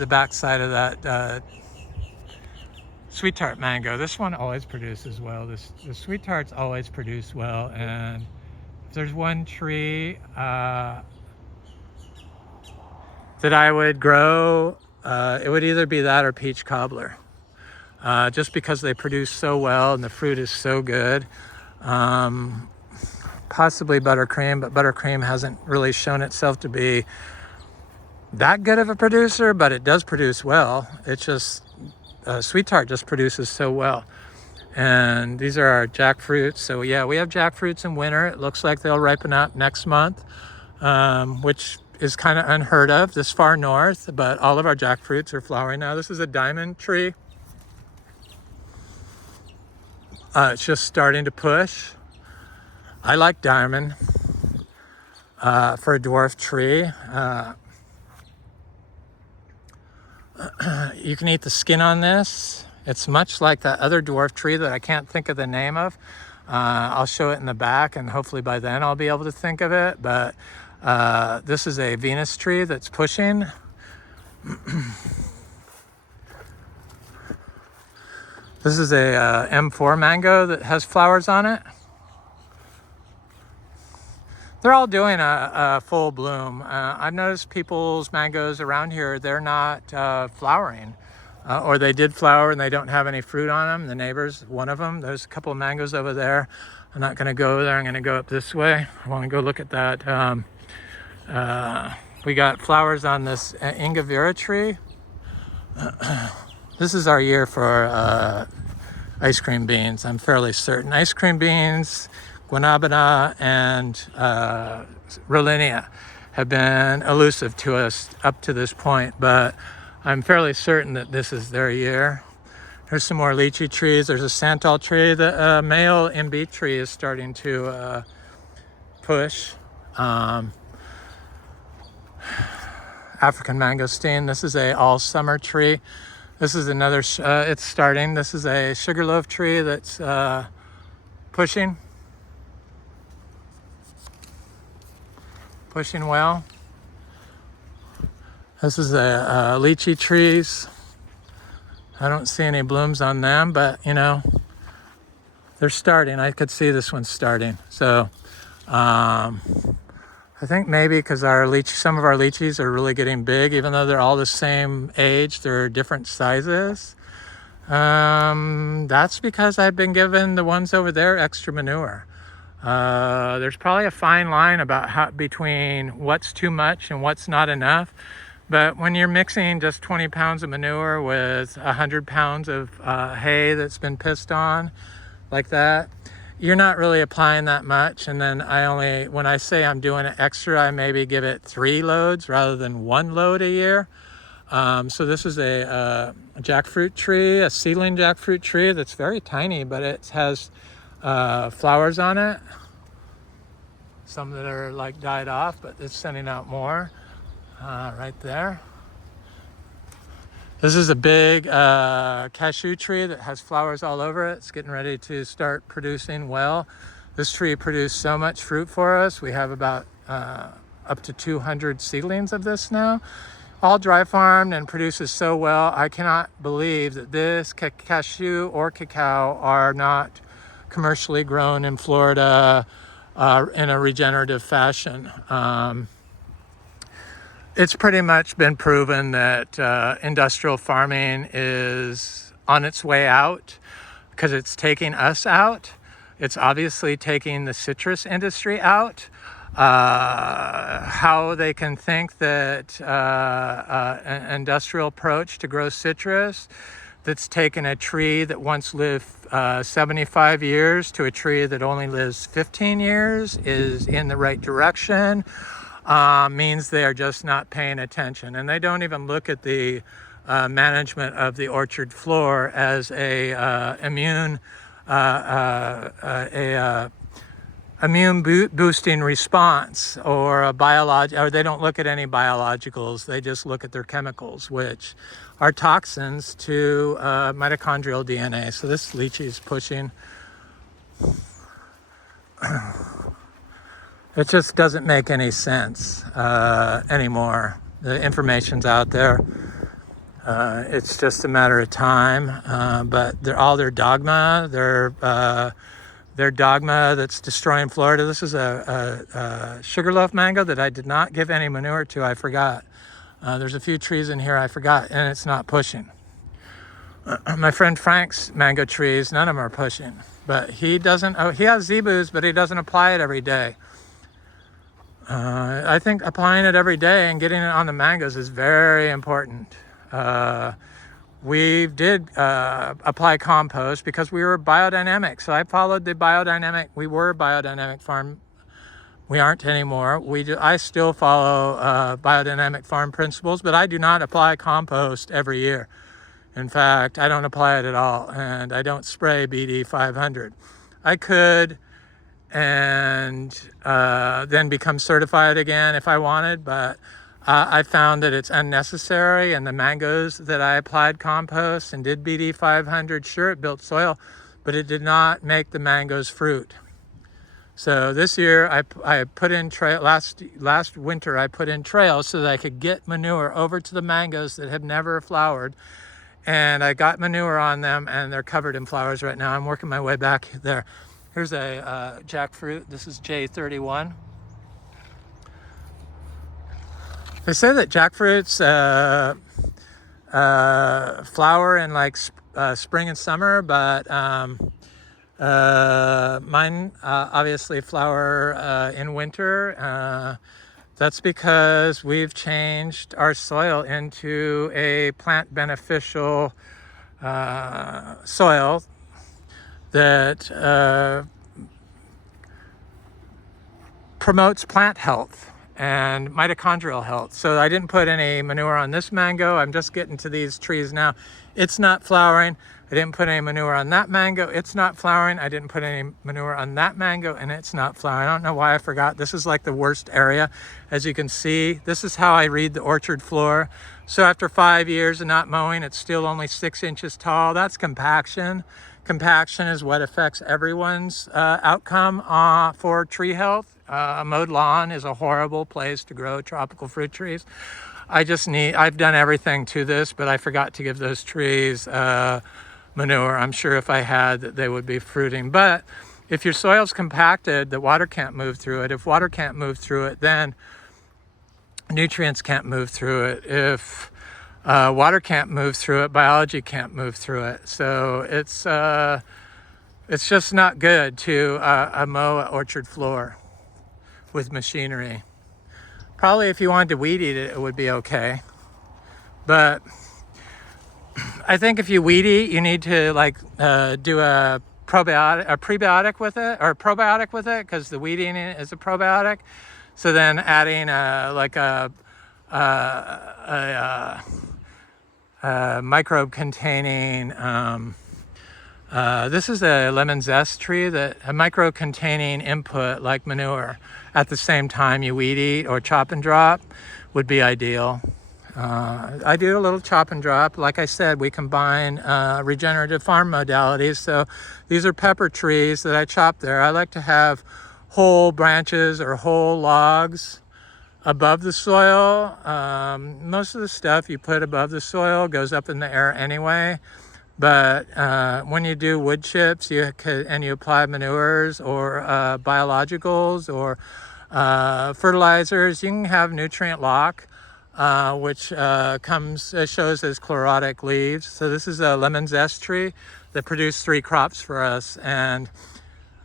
backside of that sweet tart mango. This one always produces well. The sweet tarts always produce well, and if there's one tree that I would grow, it would either be that or peach cobbler, just because they produce so well and the fruit is so good. Possibly buttercream, but buttercream hasn't really shown itself to be that good of a producer, but it does produce well. It's just sweet tart just produces so well. And these are our jackfruits. So yeah, we have jackfruits in winter. It looks like they'll ripen up next month, which is kind of unheard of this far north, but all of our jackfruits are flowering now. This is a diamond tree. It's just starting to push. I like diamond for a dwarf tree. You can eat the skin on this. It's much like that other dwarf tree that I can't think of the name of. I'll show it in the back, and hopefully by then I'll be able to think of it. But this is a Venus tree that's pushing. This is a M4 mango that has flowers on it. They're all doing a full bloom. I've noticed people's mangoes around here, they're not flowering. or they did flower and they don't have any fruit on them. The neighbors, one of them, there's a couple of mangoes over there. I'm not going to go over there. I'm going to go up this way. I want to go look at that. We got flowers on this Ingavera tree. This is our year for ice cream beans, I'm fairly certain. Ice cream beans, guanabana, and Rollinia have been elusive to us up to this point, but I'm fairly certain that this is their year. There's some more lychee trees. There's a santal tree. The male MB tree is starting to push. African mangosteen. This is a all summer tree. This is another, it's starting. This is a sugarloaf tree that's pushing well. This is a lychee trees. I don't see any blooms on them, but you know, they're starting. I could see this one starting. So I think maybe because some of our lychees are really getting big, even though they're all the same age, they're different sizes. That's because I've been giving the ones over there extra manure. There's probably a fine line about between what's too much and what's not enough. But when you're mixing just 20 pounds of manure with 100 pounds of hay that's been pissed on like that, you're not really applying that much. And then when I say I'm doing it extra, I maybe give it 3 loads rather than 1 load a year. So this is a jackfruit tree, a seedling jackfruit tree that's very tiny, but it has flowers on it. Some that are like died off, but it's sending out more right there. This is a big cashew tree that has flowers all over it. It's getting ready to start producing well. This tree produced so much fruit for us. We have about up to 200 seedlings of this now, all dry farmed and produces so well. I cannot believe that this cashew or cacao are not commercially grown in Florida in a regenerative fashion. It's pretty much been proven that industrial farming is on its way out because it's taking us out. It's obviously taking the citrus industry out. How they can think that an industrial approach to grow citrus that's taken a tree that once lived 75 years to a tree that only lives 15 years is in the right direction. Means they are just not paying attention, and they don't even look at the management of the orchard floor as a immune boosting response or a or they don't look at any biologicals. They just look at their chemicals, which are toxins to mitochondrial DNA. So this lychee is pushing. It just doesn't make any sense anymore. The information's out there. It's just a matter of time. But they're all their dogma. Their dogma that's destroying Florida. This is a sugarloaf mango that I did not give any manure to. I forgot. There's a few trees in here I forgot, and it's not pushing. My friend Frank's mango trees, none of them are pushing. But he doesn't. He has zebus, but he doesn't apply it every day. I think applying it every day and getting it on the mangoes is very important. We did apply compost because we were biodynamic. So I followed the biodynamic. We were a biodynamic farm. We aren't anymore. I still follow biodynamic farm principles, but I do not apply compost every year. In fact, I don't apply it at all, and I don't spray BD 500. I could and then become certified again if I wanted, but I found that it's unnecessary. And the mangoes that I applied compost and did BD 500, sure, it built soil, but it did not make the mangoes fruit. So this year I put in last winter I put in trails so that I could get manure over to the mangoes that have never flowered, and I got manure on them, and they're covered in flowers right now. I'm working my way back there. Here's a jackfruit. This is J31. They say that jackfruits, flower in like spring and summer, but mine obviously flower in winter. That's because we've changed our soil into a plant beneficial soil that promotes plant health and mitochondrial health. So I didn't put any manure on this mango. I'm just getting to these trees now. It's not flowering. I didn't put any manure on that mango. It's not flowering. I didn't put any manure on that mango, and it's not flowering. I don't know why I forgot. This is like the worst area. As you can see, this is how I read the orchard floor. So after 5 years of not mowing, it's still only 6 inches tall. That's compaction. Compaction is what affects everyone's outcome for tree health. A mowed lawn is a horrible place to grow tropical fruit trees. I've done everything to this, but I forgot to give those trees manure. I'm sure if I had, that they would be fruiting. But if your soil's compacted, the water can't move through it. If water can't move through it, then nutrients can't move through it. If water can't move through it, biology can't move through it. So it's just not good to mow an orchard floor with machinery. Probably if you wanted to weed eat it, it would be okay. But I think if you weed eat, you need to like do a prebiotic with it, or probiotic with it, because the weed eating is a probiotic. So then adding microbe containing this is a lemon zest tree, that a microbe containing input like manure at the same time you weed eat or chop and drop would be ideal. I do a little chop and drop. Like I said, we combine regenerative farm modalities. So these are pepper trees that I chop there. I like to have whole branches or whole logs above the soil. Most of the stuff you put above the soil goes up in the air anyway. But when you do wood chips and you apply manures or biologicals or fertilizers, you can have nutrient lock, which shows as chlorotic leaves. So this is a lemon zest tree that produced 3 crops for us. And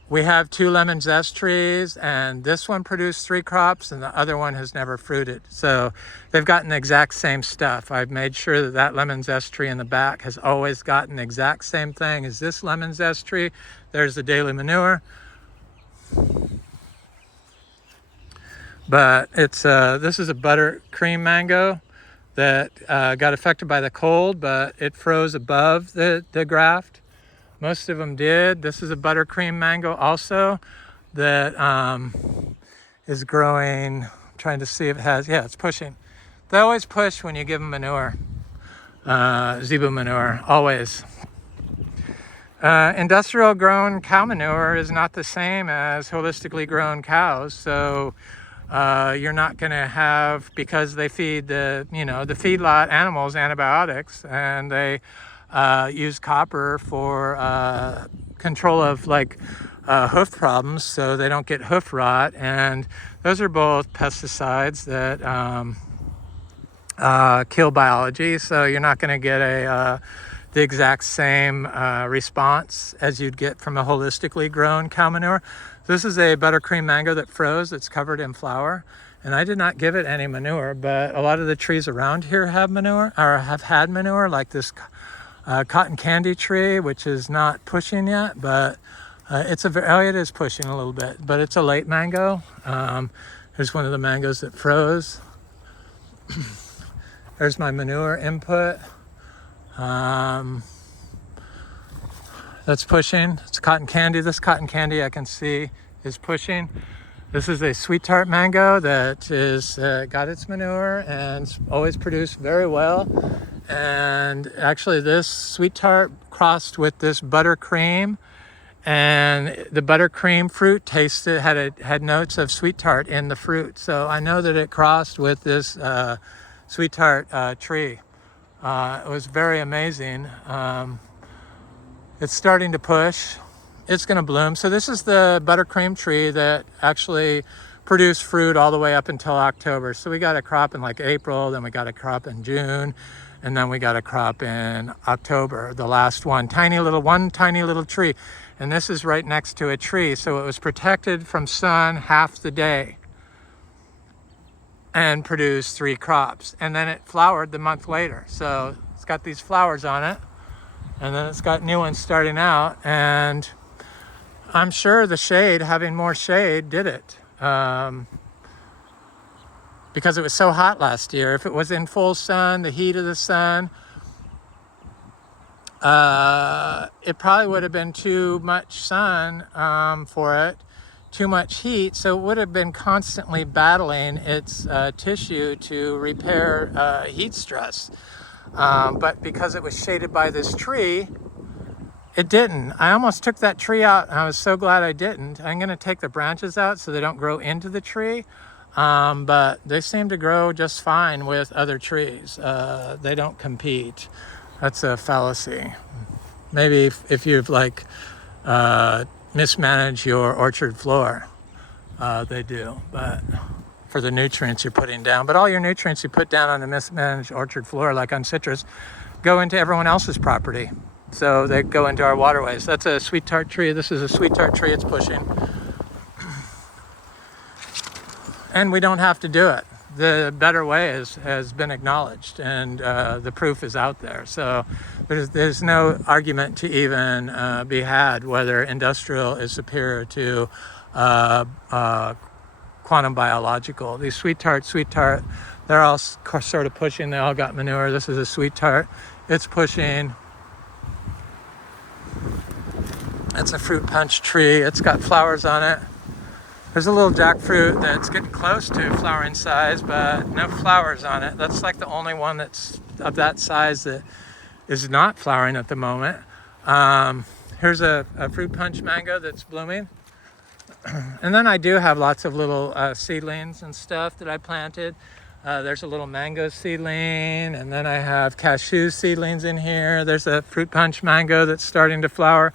we have 2 lemon zest trees, and this one produced 3 crops and the other one has never fruited. So they've gotten the exact same stuff. I've made sure that lemon zest tree in the back has always gotten the exact same thing as this lemon zest tree. There's the daily manure. But it's this is a buttercream mango that got affected by the cold, but it froze above the graft. Most of them did. This is a buttercream mango also that is growing. I'm trying to see if it has, yeah, it's pushing. They always push when you give them manure, zebu manure, always. Industrial grown cow manure is not the same as holistically grown cows. So you're not going to have, because they feed the feedlot animals antibiotics, and they use copper for control of like hoof problems, so they don't get hoof rot. And those are both pesticides that kill biology. So you're not going to get the exact same response as you'd get from a holistically grown cow manure. This is a buttercream mango that froze, that's covered in flower. And I did not give it any manure, but a lot of the trees around here have manure, or have had manure, like this cotton candy tree, which is not pushing yet, but it is pushing a little bit, but it's a late mango. Here's one of the mangoes that froze. There's my manure input. That's pushing. It's cotton candy. This cotton candy I can see is pushing. This is a sweet tart mango that is got its manure and always produced very well. And actually this sweet tart crossed with this buttercream, and the buttercream fruit had notes of sweet tart in the fruit. So I know that it crossed with this sweet tart tree. It was very amazing. It's starting to push. It's going to bloom. So this is the buttercream tree that actually produced fruit all the way up until October. So we got a crop in like April, then we got a crop in June, And then we got a crop in October, the last one. One tiny little tree. And this is right next to a tree. So it was protected from sun half the day and produced 3 crops. And then it flowered the month later. So it's got these flowers on it. And then it's got new ones starting out. And I'm sure the shade, having more shade, did it. Because it was so hot last year. If it was in full sun, the heat of the sun, it probably would have been too much sun for it, too much heat. So it would have been constantly battling its tissue to repair heat stress. But because it was shaded by this tree, it didn't. I almost took that tree out, and I was so glad I didn't. I'm going to take the branches out so they don't grow into the tree. But they seem to grow just fine with other trees. They don't compete. That's a fallacy. Maybe if you've mismanaged your orchard floor, they do. But for the nutrients you're putting down. But all your nutrients you put down on a mismanaged orchard floor, like on citrus, go into everyone else's property. So they go into our waterways. That's a sweet tart tree. This is a sweet tart tree. It's pushing. And we don't have to do it. The better way has been acknowledged, and the proof is out there. So there's no argument to even be had whether industrial is superior to quantum biological. These sweet tart, they're all sort of pushing. They all got manure. This is a sweet tart. It's pushing. It's a fruit punch tree. It's got flowers on it. There's a little jackfruit that's getting close to flowering size, but no flowers on it. That's like the only one that's of that size that is not flowering at the moment. Here's a fruit punch mango that's blooming. And then I do have lots of little seedlings and stuff that I planted. There's a little mango seedling, and then I have cashew seedlings in here. There's a fruit punch mango that's starting to flower.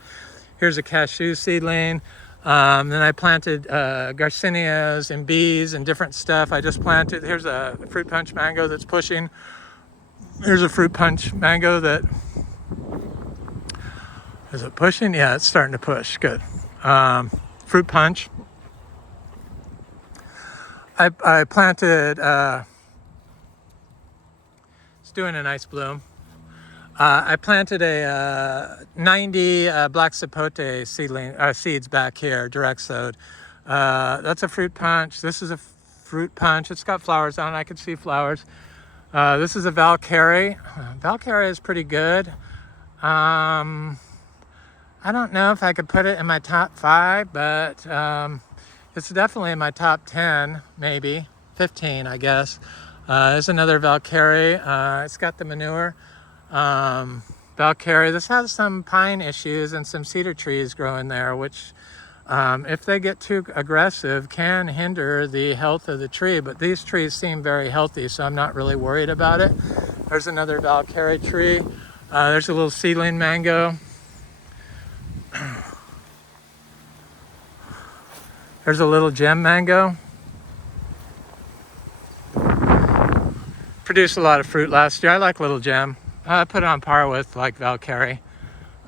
Here's a cashew seedling. Then I planted garcinias and bees and different stuff. I just planted. Here's a fruit punch mango that's pushing. Here's a fruit punch mango that... Is it pushing? Yeah, it's starting to push. Good. Fruit punch. I planted... it's doing a nice bloom. I planted a 90 black sapote seeds back here, direct sowed. That's a fruit punch. This is a fruit punch. It's got flowers on it. I can see flowers. This is a Valkyrie. Valkyrie is pretty good. I don't know if I could put it in my top 5, but it's definitely in my top 10, maybe 15, I guess. There's another Valkyrie. It's got the manure. Valkyrie. This has some pine issues and some cedar trees growing there, which if they get too aggressive can hinder the health of the tree, but these trees seem very healthy, so I'm not really worried about it. There's another Valkyrie tree. There's a little seedling mango. There's a little gem mango. Produced a lot of fruit last year. I like little gem. I put it on par with like Valkyrie.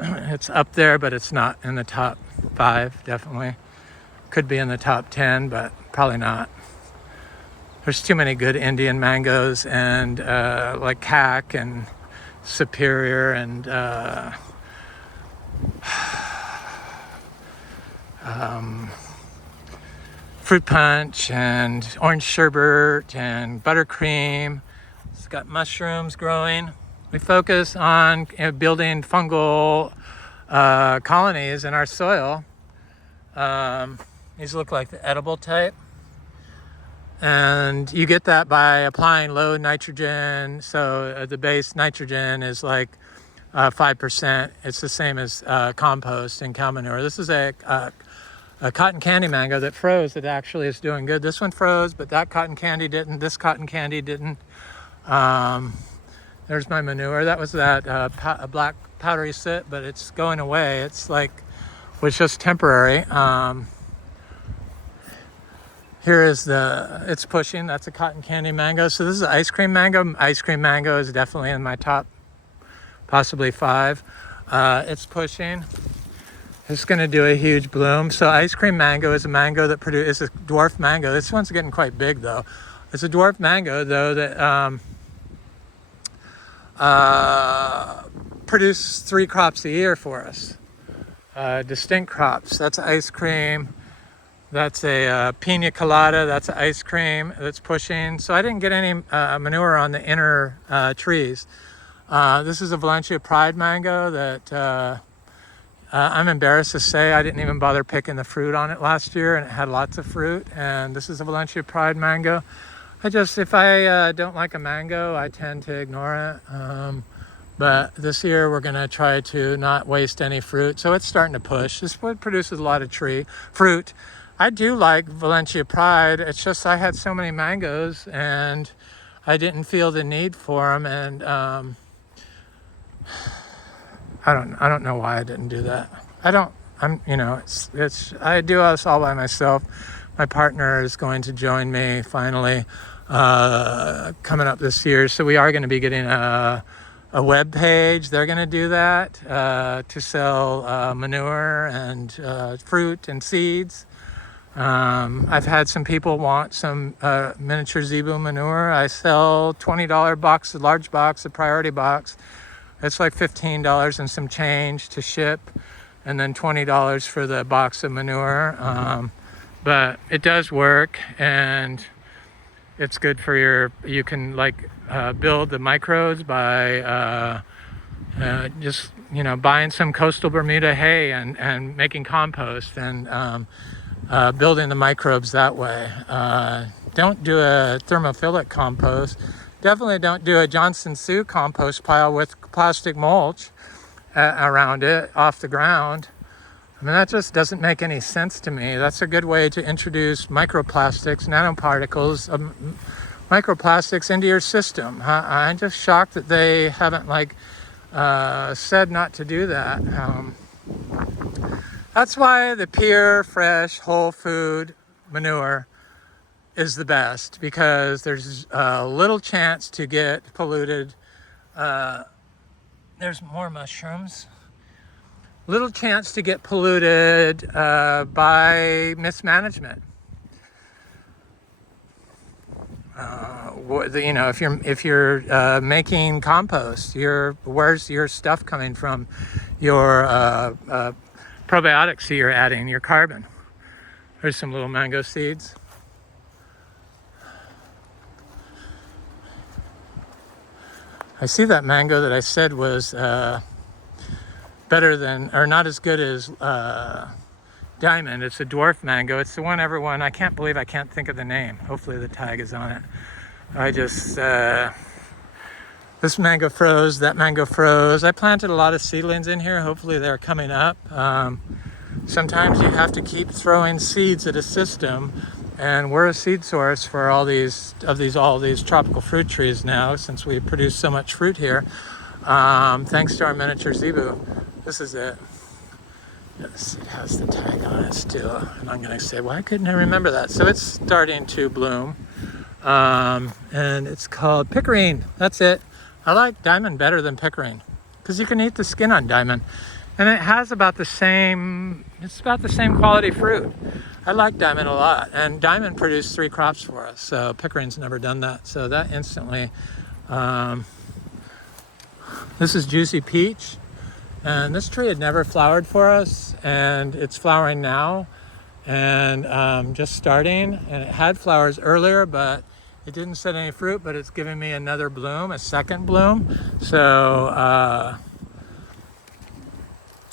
It's up there, but it's not in the top 5, definitely. Could be in the top 10, but probably not. There's too many good Indian mangoes and like Cac and Superior and fruit punch and orange sherbet and buttercream. It's got mushrooms growing. We focus on building fungal colonies in our soil. These look like the edible type. And you get that by applying low nitrogen. So the base nitrogen is like 5%. It's the same as compost and cow manure. This is a cotton candy mango that froze that actually is doing good. This one froze, but that cotton candy didn't. This cotton candy didn't. There's my manure. That was that black powdery soot, but it's going away. It's like, was just temporary. Here is it's pushing. That's a cotton candy mango. So this is ice cream mango. Ice cream mango is definitely in my top, possibly 5. It's pushing. It's going to do a huge bloom. So ice cream mango is a mango that is a dwarf mango. This one's getting quite big though. It's a dwarf mango though that produce 3 crops a year for us. Distinct crops. That's ice cream. That's a pina colada. That's ice cream that's pushing. So I didn't get any manure on the inner trees. This is a Valencia Pride mango that I'm embarrassed to say I didn't even bother picking the fruit on it last year, and it had lots of fruit. And this is a Valencia Pride mango. If I don't like a mango, I tend to ignore it. But this year we're gonna try to not waste any fruit. So it's starting to push. This wood produces a lot of fruit. I do like Valencia Pride. It's just I had so many mangoes and I didn't feel the need for them. And I don't know why I didn't do that. I do this all by myself. My partner is going to join me finally coming up this year. So we are going to be getting a web page. They're going to do that to sell manure and fruit and seeds. I've had some people want some miniature zebu manure. I sell $20 box, a large box, a priority box. It's like $15 and some change to ship, and then $20 for the box of manure. But it does work, and it's good for you can build the microbes by just buying some coastal Bermuda hay and making compost and building the microbes that way. Don't do a thermophilic compost. Definitely don't do a Johnson Sioux compost pile with plastic mulch around it off the ground. I mean, that just doesn't make any sense to me. That's a good way to introduce microplastics, nanoparticles, microplastics into your system. I'm just shocked that they haven't said not to do that. That's why the pure, fresh, whole food manure is the best, because there's little chance to get polluted. There's more mushrooms. Little chance to get polluted by mismanagement. If you're making compost, where's your stuff coming from? Your probiotics that you're adding, your carbon. There's some little mango seeds. I see that mango that I said was better than, or not as good as Diamond. It's a dwarf mango. It's the one I can't believe I can't think of the name. Hopefully the tag is on it. This mango froze, that mango froze. I planted a lot of seedlings in here. Hopefully they're coming up. Sometimes you have to keep throwing seeds at a system, and we're a seed source for all these tropical fruit trees now, since we produce so much fruit here. Thanks to our miniature zebu. This is it. Yes, it has the tag on it still. And I'm gonna say, why couldn't I remember that? So it's starting to bloom. And it's called Pickering. That's it. I like Diamond better than Pickering because you can eat the skin on Diamond, and it has about the same quality fruit. I like Diamond a lot, and Diamond produced 3 crops for us, so Pickering's never done that. So that instantly, this is Juicy Peach, and this tree had never flowered for us, and it's flowering now, and just starting, and it had flowers earlier, but it didn't set any fruit, but it's giving me another bloom, a second bloom. So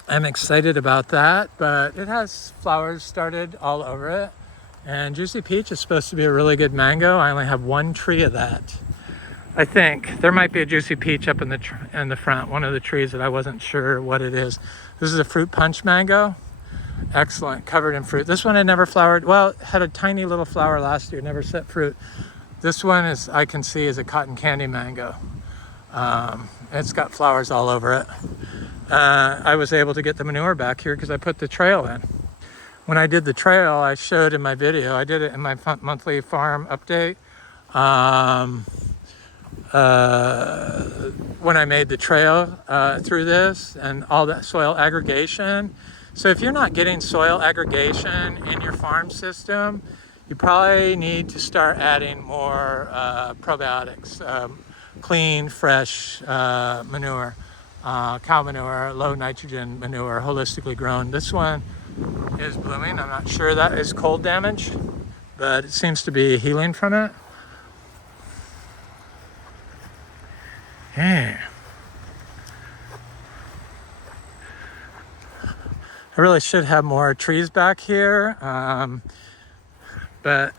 I'm excited about that, but it has flowers started all over it. And Juicy Peach is supposed to be a really good mango. I only have 1 tree of that. I think there might be a Juicy Peach up in the front, one of the trees that I wasn't sure what it is. This is a fruit punch mango. Excellent, covered in fruit. This one had never flowered. Well, it had a tiny little flower last year, never set fruit. This one I can see is a cotton candy mango. It's got flowers all over it. I was able to get the manure back here because I put the trail in. when I did the trail, I showed in my video, I did it in my monthly farm update. When I made the trail through this and all that soil aggregation. So if you're not getting soil aggregation in your farm system, you probably need to start adding more probiotics, clean, fresh manure, cow manure, low nitrogen manure, holistically grown. This one is blooming. I'm not sure that is cold damage, but it seems to be healing from it. Yeah. I really should have more trees back here, but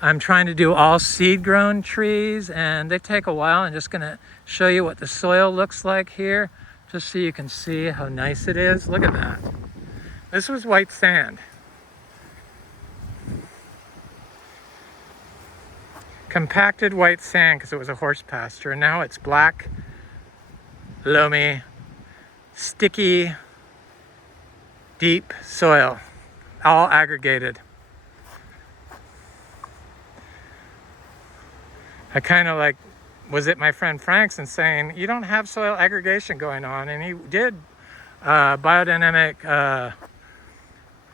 I'm trying to do all seed grown trees, and they take a while. I'm just gonna show you what the soil looks like here, just so you can see how nice it is. Look at that. This was white sand. Compacted white sand because it was a horse pasture. And now it's black, loamy, sticky, deep soil, all aggregated. I kind of like was at my friend Frank's and saying, you don't have soil aggregation going on. And he did biodynamic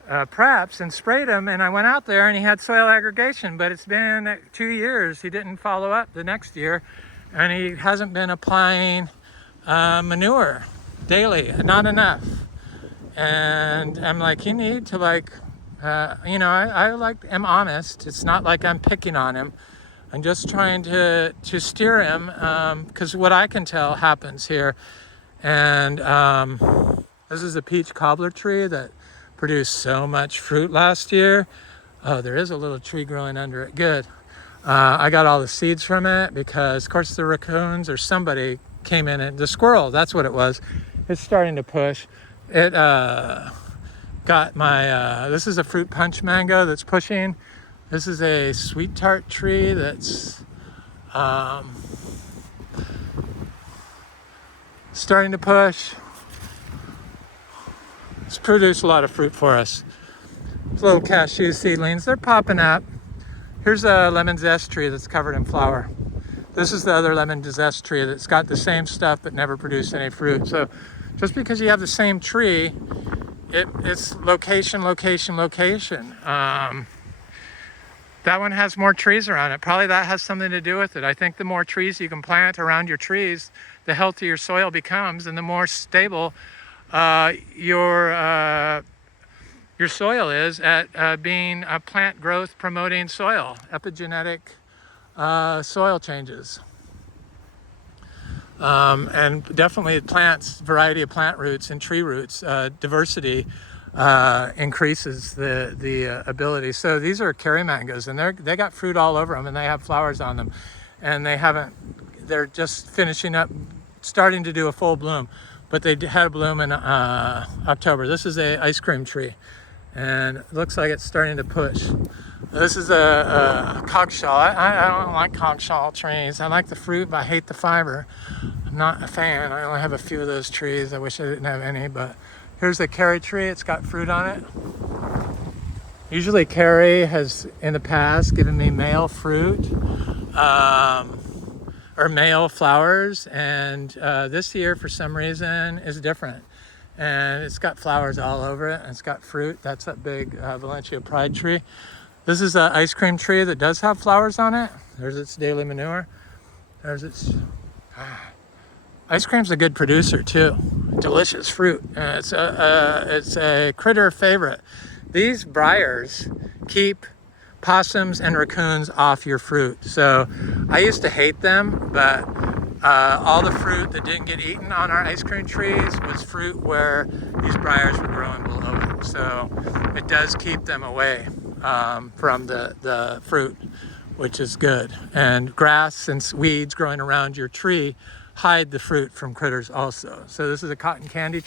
preps and sprayed them, and I went out there and he had soil aggregation, but it's been 2 years. He didn't follow up the next year, and he hasn't been applying manure daily, not enough. And I'm like, you need to I am honest. It's not like I'm picking on him. I'm just trying to steer him, because what I can tell happens here. And this is a peach cobbler tree that produced so much fruit last year. Oh, there is a little tree growing under it. Good. I got all the seeds from it because, of course, the raccoons or somebody came in, and the squirrel, that's what it was. It's starting to push. It got my, this is a fruit punch mango that's pushing. This is a sweet tart tree that's starting to push. It's produced a lot of fruit for us. Little cashew seedlings, they're popping up. Here's a lemon zest tree that's covered in flower. This is the other lemon zest tree that's got the same stuff but never produced any fruit. So just because you have the same tree, it's location, location, location. That one has more trees around it. Probably that has something to do with it. I think the more trees you can plant around your trees, the healthier soil becomes, and the more stable your soil is at being a plant growth promoting soil, epigenetic soil changes. And definitely plants, variety of plant roots and tree roots, diversity increases the ability. So these are curry mangoes, and they got fruit all over them, and they have flowers on them, and they're just finishing up, starting to do a full bloom. But they had a bloom in October. This is a ice cream tree, and it looks like it's starting to push. This is a coggshall. I don't like coggshall trees. I like the fruit, but I hate the fiber. I'm not a fan. I only have a few of those trees. I wish I didn't have any, but here's a curry tree. It's got fruit on it. Usually curry has, in the past, given me male fruit. Or male flowers, and this year for some reason is different, and it's got flowers all over it, and it's got fruit. That's that big Valencia pride tree. This is an ice cream tree that does have flowers on it. There's its daily manure. There's its ice cream's a good producer too. Delicious fruit. It's a critter favorite. These briars keep possums and raccoons off your fruit. So I used to hate them, but all the fruit that didn't get eaten on our ice cream trees was fruit where these briars were growing below it. So it does keep them away from the fruit, which is good. And grass and weeds growing around your tree hide the fruit from critters also. So this is a cotton candy